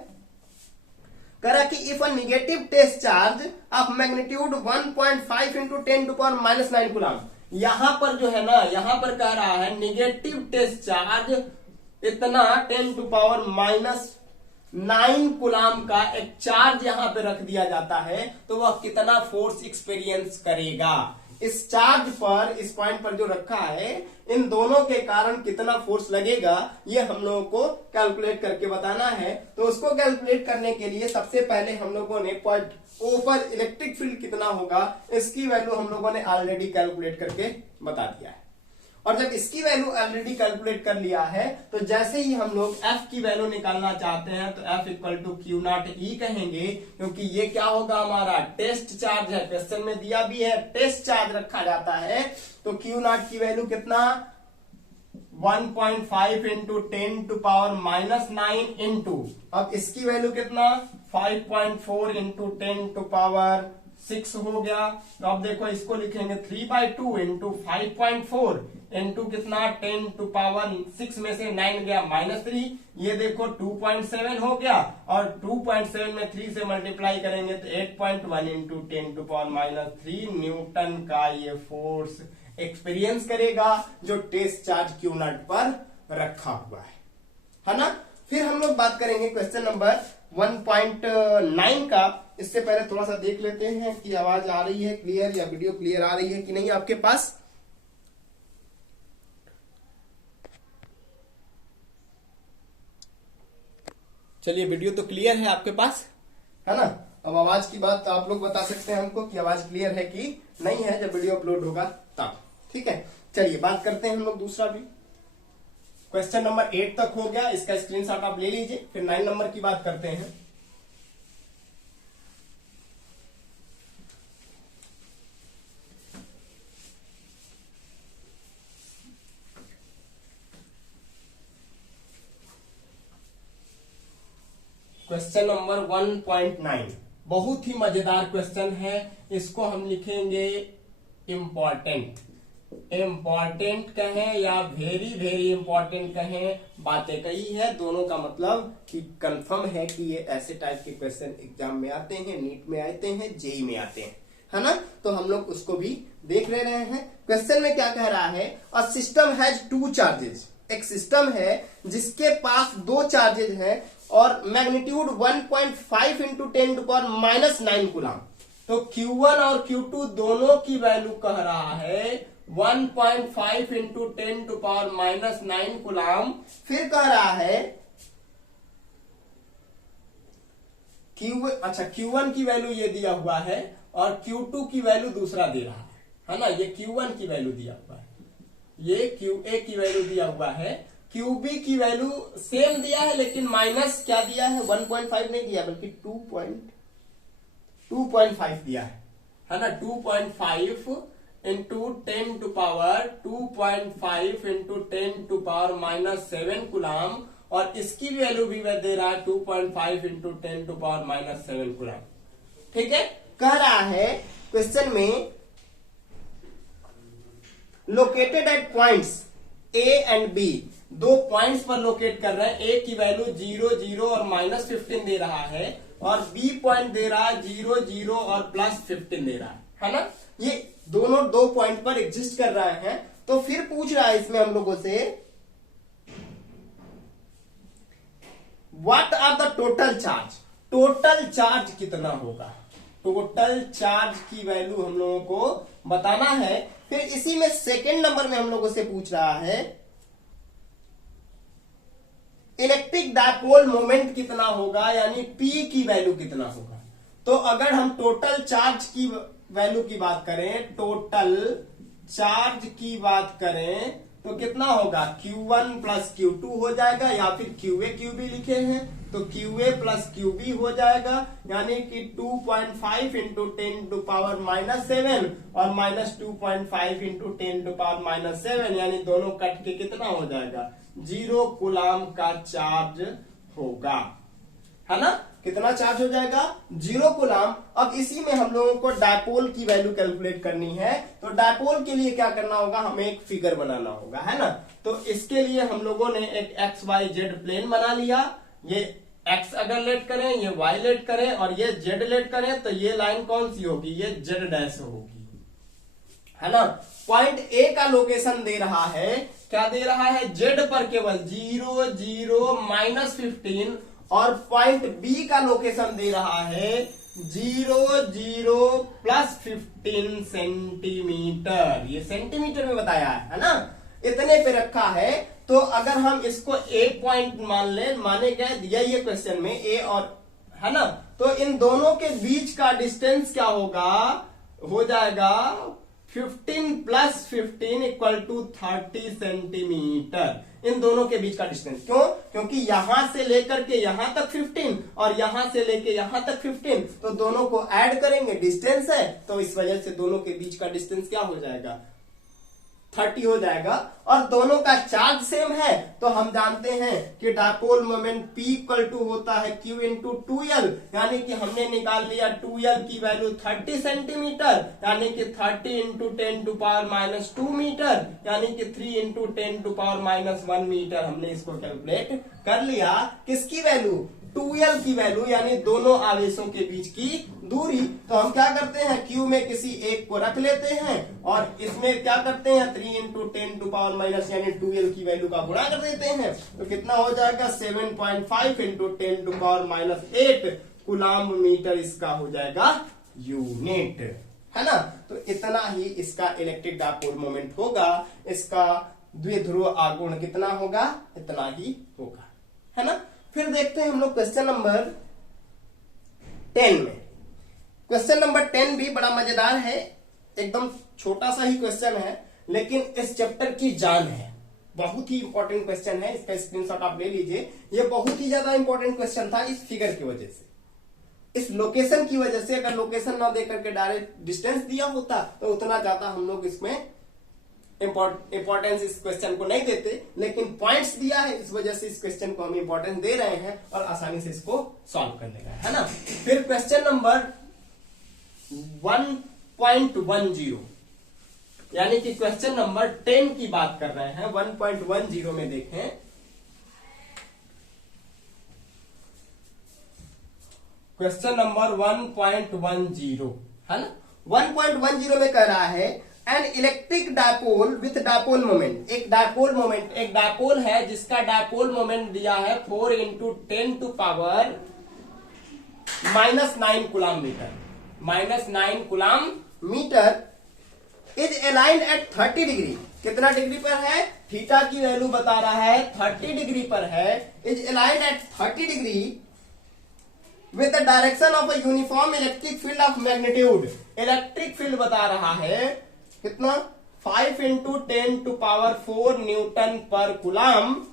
करा कि if a negative test charge of magnitude 1.5 × 10⁻⁻9 coulomb, यहां पर जो है ना, यहां पर कह रहा है नेगेटिव टेस्ट चार्ज इतना 10⁻⁻9 9 कूलाम का एक चार्ज यहां पे रख दिया जाता है तो वह कितना फोर्स एक्सपीरियंस करेगा। इस चार्ज पर, इस पॉइंट पर जो रखा है, इन दोनों के कारण कितना फोर्स लगेगा ये हम लोगों को कैलकुलेट करके बताना है। तो उसको कैलकुलेट करने के लिए सबसे पहले हम लोगों ने पॉइंट ओ पर इलेक्ट्रिक फील्ड कितना होगा इसकी वैल्यू हम लोगों ने ऑलरेडी कैलकुलेट करके बता दिया है। और जब इसकी वैल्यू ऑलरेडी कैलकुलेट कर लिया है तो जैसे ही हम लोग F की वैल्यू निकालना चाहते हैं तो F equal to Q naught E कहेंगे, क्योंकि ये क्या होगा, हमारा टेस्ट चार्ज है। क्वेश्चन में दिया भी है टेस्ट चार्ज रखा जाता है। तो क्यू नॉट की वैल्यू कितना, 1.5 इंटू 10 टू पावर -9 इंटू, अब इसकी वैल्यू कितना, 5.4 इंटू 10 टू पावर 6 हो गया। तो अब देखो इसको लिखेंगे 3/2 इंटू 5.4 इंटू कितना, 10 टू पावर 6 में से 9 गया -3, ये देखो 2.7 हो गया। और 2.7 में 3 से मल्टीप्लाई करेंगे तो 8.1 इंटू 10 टू पावर -3 न्यूटन का ये फोर्स एक्सपीरियंस करेगा जो टेस्ट चार्ज क्यू नॉट पर रखा हुआ है ना। फिर हम लोग बात करेंगे क्वेश्चन नंबर 1.9 का। इससे पहले थोड़ा सा देख लेते हैं कि आवाज आ रही है क्लियर या वीडियो क्लियर आ रही है कि नहीं आपके पास। चलिए वीडियो तो क्लियर है आपके पास, है ना। अब आवाज की बात आप लोग बता सकते हैं हमको कि आवाज क्लियर है कि नहीं है जब वीडियो अपलोड होगा तब, ठीक है। चलिए बात करते हैं हम लोग दूसरा भी। क्वेश्चन नंबर 8 तक हो गया, इसका स्क्रीनशॉट आप ले लीजिए। फिर 9 नंबर की बात करते हैं। क्वेश्चन नंबर 1.9 बहुत ही मजेदार क्वेश्चन है। इसको हम लिखेंगे इम्पॉर्टेंट। इम्पॉर्टेंट कहें या वेरी वेरी इंपॉर्टेंट कहें, बातें कही है, दोनों का मतलब कि कंफर्म है कि ये ऐसे टाइप के क्वेश्चन एग्जाम में आते हैं, नीट में आते हैं, जेई में आते हैं, है ना। तो हम लोग उसको भी देख ले रहे हैं। क्वेश्चन में क्या कह रहा है, अ सिस्टम हैज 2 चार्जेस। एक सिस्टम है जिसके पास 2 चार्जेज है और magnitude 1.5 into 10 to power -9 coulomb. तो Q1 और Q2 दोनों की वैल्यू कह रहा है 1.5 इंटू 10 टू पावर -9 कूलाम। फिर कह रहा है Q1 की वैल्यू ये दिया हुआ है और Q2 की वैल्यू दूसरा दे रहा है ना। ये Q1 की वैल्यू दिया हुआ है, ये QA की वैल्यू दिया हुआ है, QB की वैल्यू सेम दिया है लेकिन माइनस क्या दिया है, 1.5 नहीं दिया बल्कि 2.5 दिया है ना। 2.5 into 10 to power 2.5 into 10 to power -7 coulomb. और इसकी वैल्यू भी वह दे रहा है 2.5 इंटू 10 टू पावर -7 कूलाम, ठीक है। कह रहा है क्वेश्चन में located at points A and B, 2 points पर लोकेट कर रहे हैं। A की वैल्यू 0 0 और -15 दे रहा है और B पॉइंट दे रहा है 0 0 और +15 दे रहा है ना। ये दोनों 2 पॉइंट पर एग्जिस्ट कर रहे हैं। तो फिर पूछ रहा है इसमें हम लोगों से what are the total charge. Total charge कितना होगा, टोटल चार्ज की वैल्यू हम लोगों को बताना है। फिर इसी में सेकेंड नंबर में हम लोगों से पूछ रहा है इलेक्ट्रिक डायपोल मोमेंट कितना होगा, यानी P की वैल्यू कितना होगा। तो अगर हम टोटल चार्ज की वैल्यू की बात करें, टोटल चार्ज की बात करें तो कितना होगा, Q1 प्लस Q2 हो जाएगा या फिर QA QB लिखे हैं तो QA प्लस QB हो जाएगा, यानी कि 2.5 इंटू 10 टू पावर -7 और -2.5 इंटू 10 टू पावर -7, यानी दोनों कट के कितना हो जाएगा, 0 कूलाम का चार्ज होगा, है ना। कितना चार्ज हो जाएगा, 0 कूलाम। अब इसी में हम लोगों को डायपोल की वैल्यू कैलकुलेट करनी है। तो डायपोल के लिए क्या करना होगा, हमें एक फिगर बनाना होगा, है ना। तो इसके लिए हम लोगों ने एक XYZ प्लेन बना लिया। ये X अगर लेट करें, ये Y लेट करें और ये Z लेट करें तो ये लाइन कौन सी होगी, ये Z डैश होगी, है ना। पॉइंट A का लोकेशन दे रहा है, क्या दे रहा है, Z पर केवल 0 0 -15 और पॉइंट बी का लोकेशन दे रहा है 0 प्लस 15 सेंटीमीटर। ये सेंटीमीटर में बताया है ना, इतने पे रखा है। तो अगर हम इसको ए पॉइंट माने गए दिया ये क्वेश्चन में ए और, है ना, तो इन दोनों के बीच का डिस्टेंस क्या होगा, हो जाएगा 15 प्लस 15 इक्वल टू 30 सेंटीमीटर। इन दोनों के बीच का डिस्टेंस, क्यों? क्योंकि यहां से लेकर के यहां तक 15 और यहां से लेके यहां तक 15, तो दोनों को ऐड करेंगे, डिस्टेंस है, तो इस वजह से दोनों के बीच का डिस्टेंस क्या हो जाएगा, 30 हो जाएगा। और दोनों का चार्ज सेम है, तो हम जानते हैं कि dipole moment P equal to होता है Q इंटू 2L, यानी कि हमने निकाल लिया 2L की वैल्यू 30 सेंटीमीटर, यानी कि 30 into 10 to power minus 2 metre, यानी कि 3 into 10 to power minus 1 metre. हमने इसको कैलकुलेट कर लिया। किसकी वैल्यू, 2L की वैल्यू, यानी दोनों आवेशों के बीच की दूरी। तो हम क्या करते हैं, Q में किसी एक को रख लेते हैं और इसमें क्या करते हैं 3 इंटू 10 टू पावर माइनस यानी 2L की वैल्यू का गुणा कर देते हैं। तो कितना हो जाएगा 7.5 into 10 to power minus 8 coulomb metre इसका हो जाएगा यूनिट, है ना। तो इतना ही इसका इलेक्ट्रिक डायपोल मोमेंट होगा। इसका द्विध्रुव आघूर्ण कितना होगा, इतना ही होगा, है ना। फिर देखते हैं हम लोग क्वेश्चन नंबर 10 में। क्वेश्चन नंबर 10 भी बड़ा मजेदार है, एकदम छोटा सा ही क्वेश्चन है, लेकिन इस चैप्टर की जान है। बहुत ही इंपॉर्टेंट क्वेश्चन है, इसका स्क्रीनशॉट आप ले लीजिए। ये बहुत ही ज्यादा इंपॉर्टेंट क्वेश्चन था इस फिगर की वजह से, इस लोकेशन की वजह से। अगर लोकेशन ना देकर के डायरेक्ट डिस्टेंस दिया होता तो उतना ज्यादा हम लोग इसमें इंपॉर्टेंस इस क्वेश्चन को नहीं देते, लेकिन पॉइंट्स दिया है, इस वजह से इस क्वेश्चन को हम इंपॉर्टेंस दे रहे हैं और आसानी से इसको सॉल्व कर लेगा, है ना। फिर क्वेश्चन नंबर 1.10, यानी कि क्वेश्चन नंबर 10 की बात कर रहे हैं। 1.10 में देखें, क्वेश्चन नंबर 1.10, है ना। 1.10 में कह रहा है an electric dipole with dipole moment. एक डायपोल है जिसका डायपोल मोमेंट दिया है 4 into 10 to power -9 coulomb metre, -9 coulomb metre is aligned at 30 degree. कितना डिग्री पर है, थीटा की वैल्यू बता रहा है 30 डिग्री पर है। Is aligned at 30 degree with the direction of a uniform electric field of magnitude. Electric field बता रहा है कितना, 5 इंटू 10 टू पावर 4 न्यूटन पर coulomb.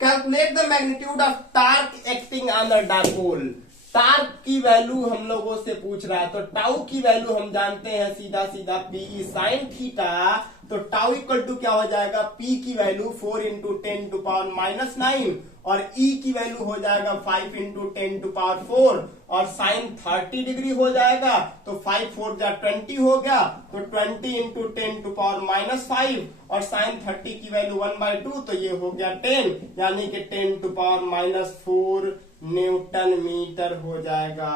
Calculate the magnitude of torque acting on the dipole. Torque की value हम लोगों से पूछ रहा है, तो टाउ की वैल्यू हम जानते हैं सीधा सीधा पी साइन थीटा। तो टाउ इक्वल टू क्या हो जाएगा, पी की वैल्यू 4 इंटू 10 टू पावर -9 और ई की वैल्यू हो जाएगा 5 इंटू 10 टू पावर 4 और साइन 30 डिग्री हो जाएगा। तो 5 4 जा 20 हो गया, तो 20 इंटू 10 टू पावर -5 और साइन 30 की वैल्यू 1/2, तो ये हो गया 10, यानी कि 10 टू पावर -4 न्यूटन मीटर हो जाएगा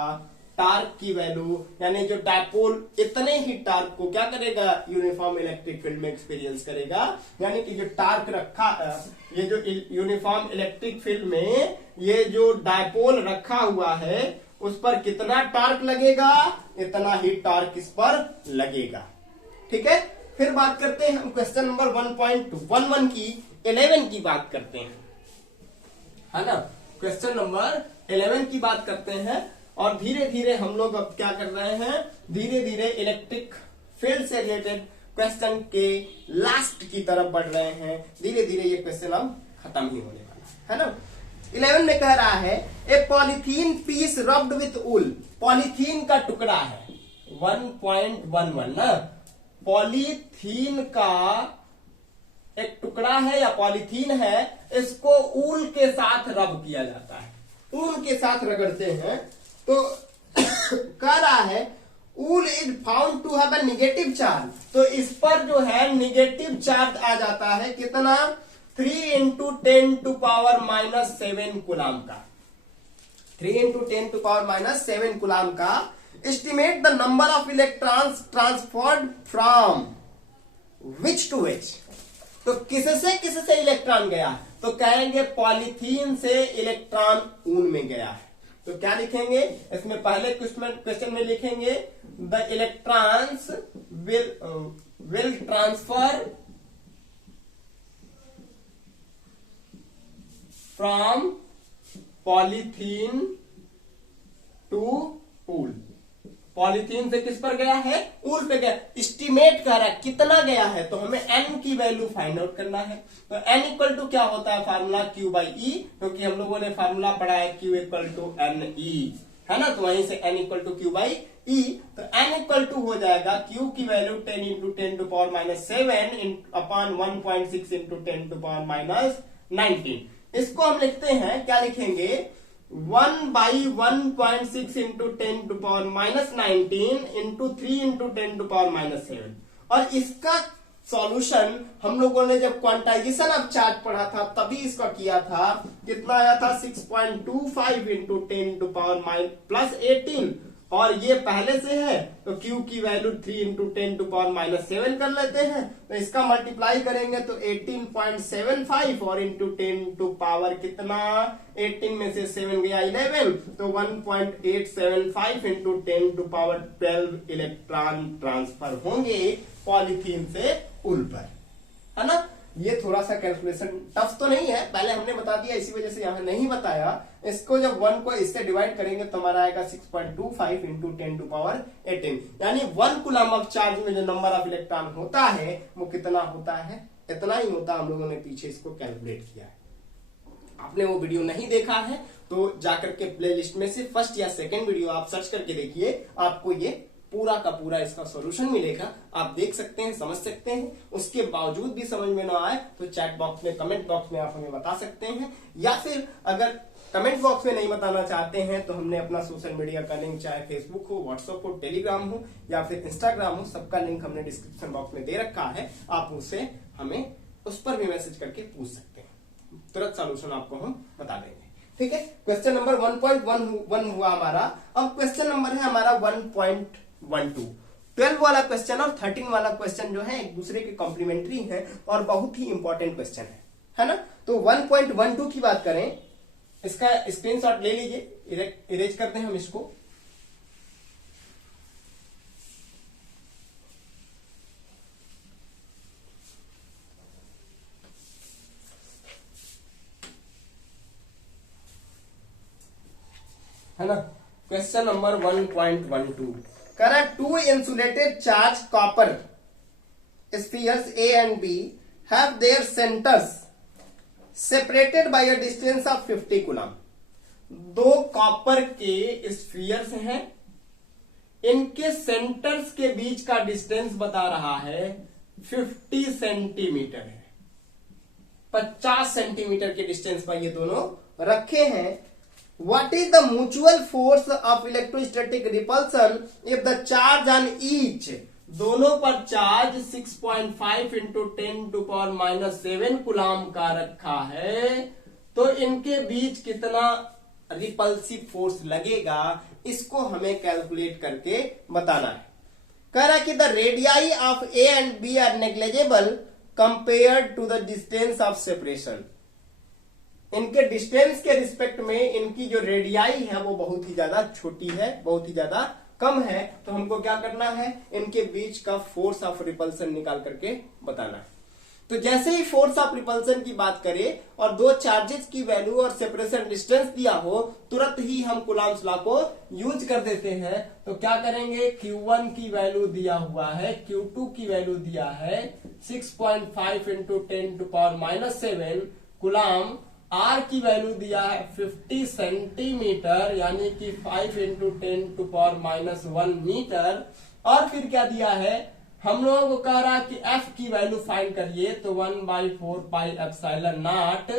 टार्क की वैल्यू। यानी जो डायपोल इतने ही टार्क को क्या करेगा, यूनिफॉर्म इलेक्ट्रिक फील्ड में एक्सपीरियंस करेगा। यानी कि जो टार्क रखा, ये जो यूनिफॉर्म इलेक्ट्रिक फील्ड में ये जो डायपोल रखा हुआ है उस पर कितना टार्क लगेगा, इतना ही टार्क इस पर लगेगा। ठीक है। फिर बात करते हैं हम क्वेश्चन नंबर 1.11 की 11 की बात करते हैं, है ना। क्वेश्चन नंबर 11 की बात करते हैं और धीरे धीरे हम लोग अब क्या कर रहे हैं, धीरे धीरे इलेक्ट्रिक फील्ड से रिलेटेड क्वेश्चन के लास्ट की तरफ बढ़ रहे हैं। धीरे धीरे ये क्वेश्चन अब खत्म ही होने वाला है ना। 11 में कह रहा है a polythene piece rubbed with wool. Polythene का टुकड़ा है 1.11 ना, पॉलीथीन का एक टुकड़ा है या पॉलीथीन है, इसको ऊल के साथ रब किया जाता है, ऊल के साथ रगड़ते हैं। तो कह रहा है wool is found to have a negative charge. तो इस पर जो है नेगेटिव चार्ज आ जाता है कितना, 3 इंटू 10 टू पावर -7 कूलम्ब का, 3 इंटू 10 टू पावर -7 कूलम्ब का। Estimate the number of electrons transferred from which to which. तो किससे इलेक्ट्रॉन गया, तो कहेंगे पॉलीथीन से इलेक्ट्रॉन ऊन में गया है। तो क्या लिखेंगे इसमें, पहले क्वेश्चन में लिखेंगे the electrons will transfer from polythene to wool. Polythene से किस पर गया है, ऊल पे गया। एस्टिमेट कर रहा है कितना गया है, तो हमें n की वैल्यू फाइंड आउट करना है। तो n इक्वल टू क्या होता है, फार्मूला Q बाई E, क्योंकि हम लोगों ने फार्मूला पढ़ा है Q इक्वल टू NE, है ना। तो वहीं से n equal to Q by E, तो n इक्वल टू हो जाएगा Q की value 10 into 10 to power minus 7 upon 1.6 into 10 to power minus 19। इसको हम लिखते हैं, क्या लिखेंगे, 1 by 1.6 into 10 to power minus 19 into 3 into 10 to power minus 7। और इसका सॉल्यूशन हम लोगों ने जब क्वांटाइजेशन ऑफ चार्ज पढ़ा था तभी इसका किया था, कितना आया था, 6.25 into 10 to power minus plus 18, और ये पहले से है तो Q की value 3 into 10 to power minus 7 कर लेते हैं। तो इसका मल्टीप्लाई करेंगे तो 18.75 और इंटू 10 टू पावर कितना, 18 में से 7 गया 11, तो 1.875 into 10 to power 12 electron transfer होंगे पॉलीथीन से ऊल पर, है ना। ये थोड़ा सा कैलकुलेशन टफ तो नहीं है, पहले हमने बता दिया इसी वजह से यहां नहीं बताया। इसको जब 1 को इससे डिवाइड करेंगे तो हमारा आएगा 6.25 इंटू 10 टू पावर 18, यानी 1 कूलम ऑफ चार्ज में जो नंबर ऑफ इलेक्ट्रॉन होता है वो कितना होता है, इतना ही होता। हम लोगों ने पीछे इसको कैलकुलेट किया है। आपने वो वीडियो नहीं देखा है तो जाकर के प्ले लिस्ट में से फर्स्ट या सेकेंड वीडियो आप सर्च करके देखिए, आपको ये पूरा का पूरा इसका सॉल्यूशन मिलेगा। आप देख सकते हैं, समझ सकते हैं। उसके बावजूद भी समझ में ना आए तो चैट बॉक्स में, कमेंट बॉक्स में आप हमें बता सकते हैं, या फिर अगर कमेंट बॉक्स में नहीं बताना चाहते हैं तो हमने अपना सोशल मीडिया का लिंक, चाहे फेसबुक हो, व्हाट्सएप हो, टेलीग्राम हो या फिर इंस्टाग्राम हो, सबका लिंक हमने डिस्क्रिप्शन बॉक्स में दे रखा है। आप उससे हमें उस पर भी मैसेज करके पूछ सकते हैं, तुरंत सॉल्यूशन आपको हम बता देंगे। ठीक है, क्वेश्चन नंबर 1.1 हुआ हमारा। अब क्वेश्चन नंबर है हमारा 1.12। 12 वाला क्वेश्चन और 13 वाला क्वेश्चन जो है एक दूसरे के कॉम्प्लीमेंट्री है और बहुत ही इंपॉर्टेंट क्वेश्चन है ना। तो 1.12 की बात करें, इसका स्क्रीनशॉट ले लीजिए, इरेज करते हैं हम इसको। है ना, क्वेश्चन नंबर 1.12 कह रहा है 2 insulated charge copper spheres A and B have their centers separated by a distance of 50 coulomb. 2 copper के स्फीयर्स हैं, इनके सेंटर्स के बीच का डिस्टेंस बता रहा है 50 सेंटीमीटर है। 50 सेंटीमीटर के डिस्टेंस पर ये दोनों रखे हैं। What is the mutual force of electrostatic repulsion if the charge on each, दोनों पर charge 6.5 into 10 to power minus 7 coulomb का रखा है, तो इनके बीच कितना रिपल्सिव फोर्स लगेगा, इसको हमें कैलकुलेट करके बताना है। कह रहा है कि the radii of A and B are negligible compared to the distance of separation. इनके डिस्टेंस के रिस्पेक्ट में इनकी जो रेडियाई है वो बहुत ही ज्यादा छोटी है, बहुत ही ज्यादा कम है। तो हमको क्या करना है, इनके बीच का फोर्स ऑफ रिपल्सन निकाल करके बताना है। तो जैसे ही फोर्स ऑफ रिपल्सन की बात करें और 2 चार्जेस की वैल्यू और सेपरेशन डिस्टेंस दिया हो, तुरंत ही हम कूलम्स लॉ को यूज कर देते हैं। तो क्या करेंगे, Q1 की वैल्यू दिया हुआ है, Q2 की वैल्यू दिया है 6.5 into 10 to power minus 7 coulomb, R की वैल्यू दिया है 50 सेंटीमीटर यानी कि 5 into 10 to power minus 1 metre, और फिर क्या दिया है, हम लोगों को कह रहा है कि F की वैल्यू फाइंड करिए। तो 1/4 pi epsilon not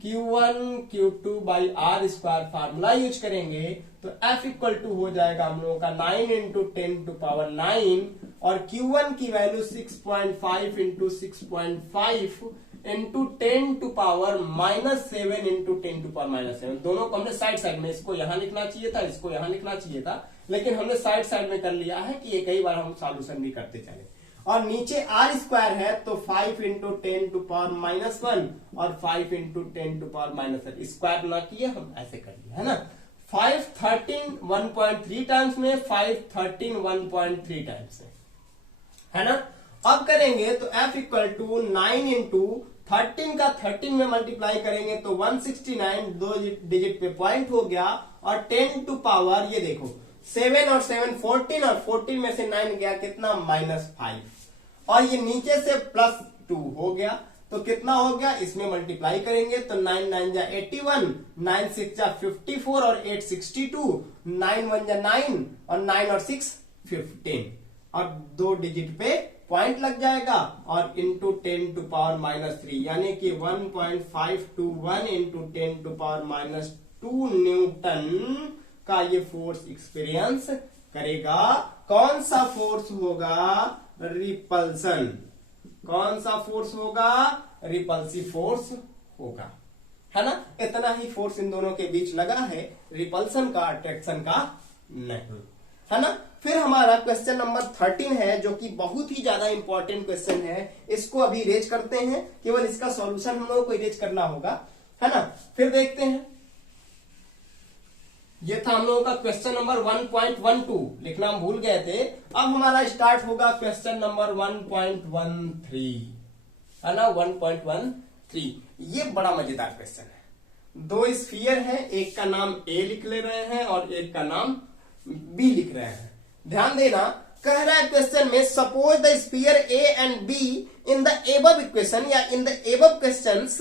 Q1 Q2 by R square formula use करेंगे। तो F इक्वल टू हो जाएगा हम लोगों का 9 इंटू 10 टू पावर 9, और Q1 की value 6.5 into 6.5 into 10 to power minus 7 into 10 to power minus 7। दोनों को हमने साइड साइड में, इसको यहां लिखना चाहिए था, इसको यहां लिखना चाहिए था, लेकिन हमने साइड साइड में कर लिया है कि ये कई बार हम सॉल्यूशन भी करते चले। और नीचे आर स्क्वायर है तो 5 इंटू 10 टू पावर माइनस 1 और 5 into 10 to power minus 1 square ना किए हम ऐसे कर लिए है ना। 5 13 1.3 टाइम्स में 5 13 1.3 टाइम्स में है ना। अब करेंगे तो f इक्वल टू 9 इंटू 13 का 13 में मल्टीप्लाई करेंगे तो 169 दो डिजिट पे पॉइंट हो गया और 10 टू पावर ये देखो 7 और 7 14 और 14 में से 9 गया कितना -5 और ये नीचे से +2 हो गया तो कितना हो गया इसमें मल्टीप्लाई करेंगे तो 9 9 जा 81 9 6 जा 54 और 8 62 9 1 जा 9 और 9 और 6 15 और दो डिजिट पे पॉइंट लग जाएगा और इंटू 10 टू पावर -3 यानी कि 1.521 इंटू 10 टू पावर -2 न्यूटन का ये फोर्स एक्सपीरियंस करेगा। कौन सा फोर्स होगा? रिपल्सन। कौन सा फोर्स होगा? रिपल्सिव फोर्स होगा है ना। इतना ही फोर्स इन दोनों के बीच लगा है, रिपल्सन का अट्रैक्शन का नहीं है ना। फिर हमारा क्वेश्चन नंबर 13 है जो कि बहुत ही ज्यादा इंपॉर्टेंट क्वेश्चन है। इसको अभी इरेज करते हैं, केवल इसका सॉल्यूशन हम लोगों को इरेज करना होगा है ना। फिर देखते हैं, ये था हम लोगों का क्वेश्चन नंबर 1.12 लिखना हम भूल गए थे। अब हमारा स्टार्ट होगा क्वेश्चन नंबर 1.13 है ना। 1.13 ये बड़ा मजेदार क्वेश्चन है। दो स्फीयर है, एक का नाम ए लिख ले रहे हैं और एक का नाम बी लिख रहे हैं। ध्यान देना, कह रहा है क्वेश्चन में suppose the sphere A and B in the above equation या in the above questions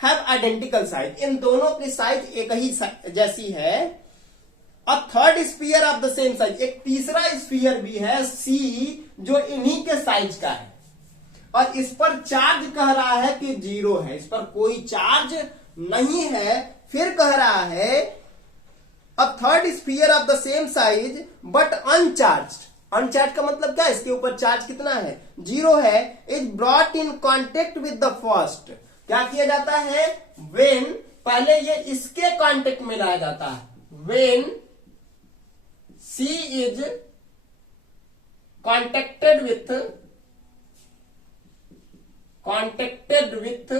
have identical size. इन दोनों की साइज एक ही जैसी है। A third sphere of the same size, एक तीसरा स्फीयर भी है सी जो इन्हीं के साइज का है और इस पर चार्ज कह रहा है कि 0 है, इस पर कोई चार्ज नहीं है। फिर कह रहा है a third sphere of the same size but अनचार्ज। अनचार्ज का मतलब क्या है? इसके ऊपर चार्ज कितना है? 0 है। Is brought in contact with the first. क्या किया जाता है? वेन पहले ये इसके कॉन्टेक्ट में लाया जाता है। When C is contacted with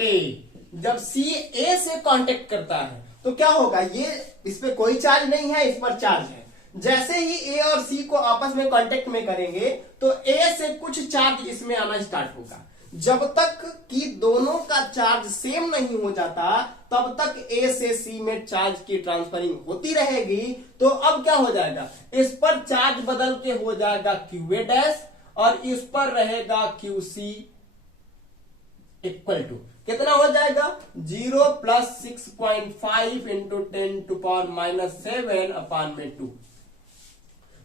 A. जब सी ए से कांटेक्ट करता है तो क्या होगा? ये इस पे कोई चार्ज नहीं है, इस पर चार्ज है। जैसे ही ए और सी को आपस में कांटेक्ट में करेंगे तो ए से कुछ चार्ज इसमें आना स्टार्ट होगा। जब तक कि दोनों का चार्ज सेम नहीं हो जाता तब तक ए से सी में चार्ज की ट्रांसफरिंग होती रहेगी। तो अब क्या हो जाएगा? इस पर चार्ज बदल के हो जाएगा क्यू ए डैश और इस पर रहेगा क्यू सी इक्वल टू कितना हो जाएगा? 0 + 6.5 इंटू 10 टू पावर -7 अपान में 2।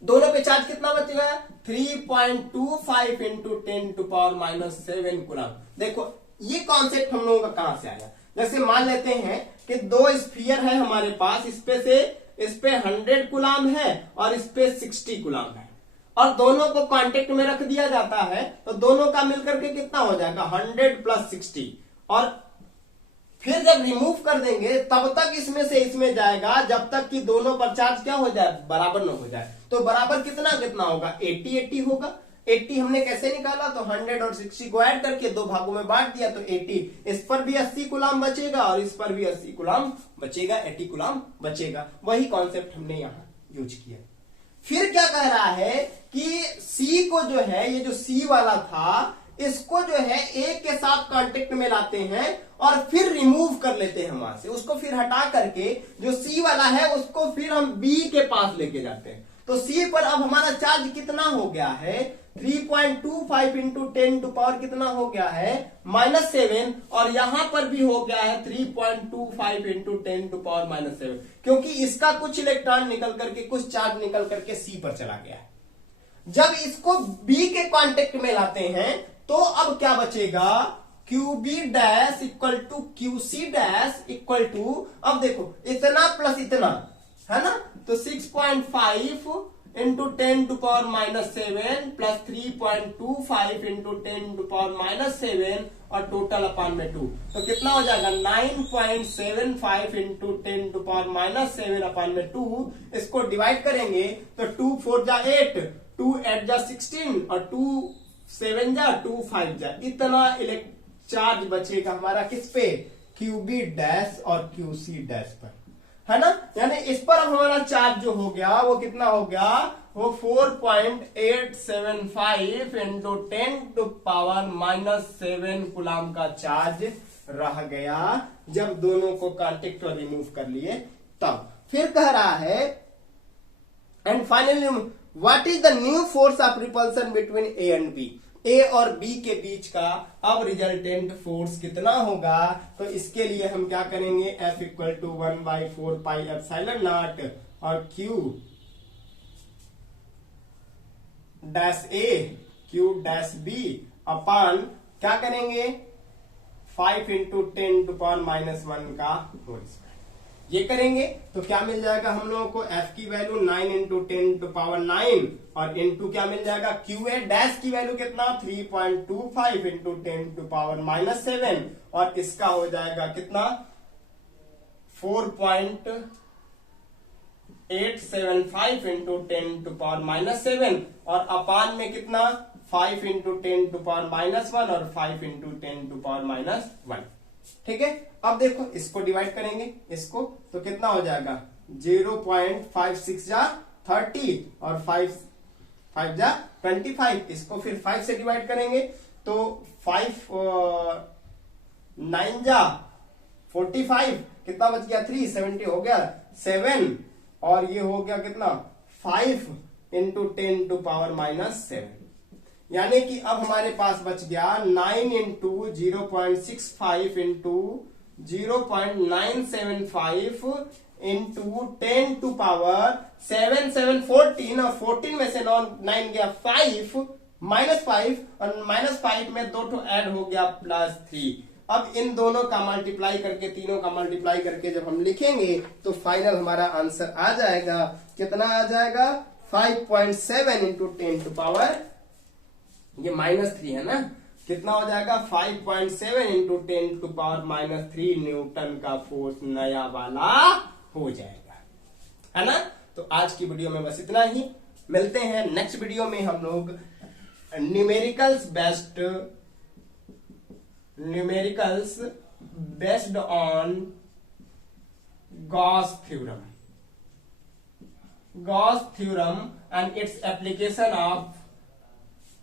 दोनों पे चार्ज कितना बच गया? 3.25 इंटू 10 टू पावर -7 कूलम। देखो ये कॉन्सेप्ट हम लोगों का कहां से आया? जैसे मान लेते हैं कि दो स्फीयर है हमारे पास, इस पे 100 कूलम है और इस पे 60 कूलम है और दोनों को कांटेक्ट में रख दिया जाता है तो दोनों का मिलकर के कितना हो जाएगा? 100 + 60। और फिर जब रिमूव कर देंगे तब तक इसमें से इसमें जाएगा जब तक कि दोनों पर चार्ज क्या हो जाए? बराबर न हो जाए। तो बराबर कितना कितना होगा? 80 होगा। 80 हमने कैसे निकाला? तो 100 और 60 को ऐड करके दो भागों में बांट दिया तो 80। इस पर भी 80 कूलम बचेगा और इस पर भी 80 कूलम बचेगा, 80 कूलम बचेगा। वही कॉन्सेप्ट हमने यहां यूज किया। फिर क्या कह रहा है कि सी को जो है, ये जो सी वाला था इसको जो है ए के साथ कांटेक्ट में लाते हैं और फिर रिमूव कर लेते हैं वहां से। उसको फिर हटा करके जो सी वाला है उसको फिर हम बी के पास लेके जाते हैं। तो सी पर अब हमारा चार्ज कितना हो गया है? 3.25 इंटू 10 टू पावर कितना हो गया है? -7। और यहां पर भी हो गया है 3.25 इंटू 10 टू पावर -7 क्योंकि इसका कुछ इलेक्ट्रॉन निकल करके, कुछ चार्ज निकल करके सी पर चला गया है। जब इसको बी के कांटेक्ट में लाते हैं तो अब क्या बचेगा? QB dash equal to QC dash equal to, अब देखो इतना प्लस इतना है ना, तो 6.5 into 10 to power -7 plus 3.25 into 10 to power -7 और टोटल अपान में 2। तो कितना हो जाएगा? 9.75 इंटू 10 टू पावर -7 अपान में 2। इसको डिवाइड करेंगे तो 2 4 जा 8, 2 8 जा 16 और 2 7 जा 2 5 जा, इतना चार्ज बचेगा हमारा किस पे, QB डैश और QC डैश पर, है ना। यानी इस पर अब हमारा चार्ज जो हो गया वो कितना हो गया, वो 4.875 इंटू 10⁻⁷ कूलाम का चार्ज रह गया जब दोनों को कांटेक्ट और रिमूव कर लिए तब। फिर कह रहा है and finally what is the new force of repulsion between A and B, A और बी के बीच का अब रिजल्टेंट फोर्स कितना होगा। तो इसके लिए हम क्या करेंगे, F equal to 1/4 pi epsilon naught और Q dash A Q dash B upon क्या करेंगे 5 इंटू 10⁻⁻1 का होल स्क्वायर, ये करेंगे तो क्या मिल जाएगा हम लोगों को, F की वैल्यू 9 इंटू 10⁻9 और इंटू क्या मिल जाएगा, QA डैश की वैल्यू कितना 3.25 इंटू 10⁻⁷ और इसका हो जाएगा कितना 4.875 इंटू 10⁻⁷ और अपान में कितना 5 इंटू 10⁻⁻1 और 5 इंटू 10⁻⁻1। ठीक है, अब देखो इसको डिवाइड करेंगे इसको तो कितना हो जाएगा 0.56 जा 30 और 5 जा 25, इसको फिर 5 से डिवाइड करेंगे तो 5 9 जा 45, कितना बच गया 3 70 हो गया 7 और ये हो गया कितना 5 इंटू 10⁻⁷, यानी कि अब हमारे पास बच गया 9 इंटू 0.65 इंटू 0.975 इंटू 10⁻7 14 और 14 में से 9 गया 5 -5 और -5 में 2 तो ऐड हो गया +3। अब इन दोनों का मल्टीप्लाई करके तीनों का मल्टीप्लाई करके जब हम लिखेंगे तो फाइनल हमारा आंसर आ जाएगा, कितना आ जाएगा 5.7 इंटू 10⁻, ये -3 है ना, कितना हो जाएगा 5.7 इंटू 10⁻³ न्यूटन का फोर्स नया वाला हो जाएगा, है ना। तो आज की वीडियो में बस इतना ही, मिलते हैं नेक्स्ट वीडियो में हम लोग numericals based on Gauss theorem and its application of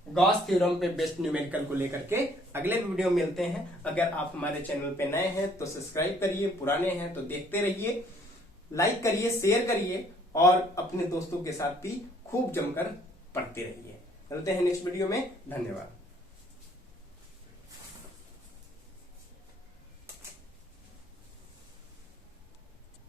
Gauss theorem पे बेस्ड न्यूमेरिकल को लेकर के अगले वीडियो में मिलते हैं। अगर आप हमारे चैनल पे नए हैं तो सब्सक्राइब करिए, पुराने हैं तो देखते रहिए, लाइक करिए, शेयर करिए और अपने दोस्तों के साथ भी खूब जमकर पढ़ते रहिए। मिलते हैं नेक्स्ट वीडियो में, धन्यवाद।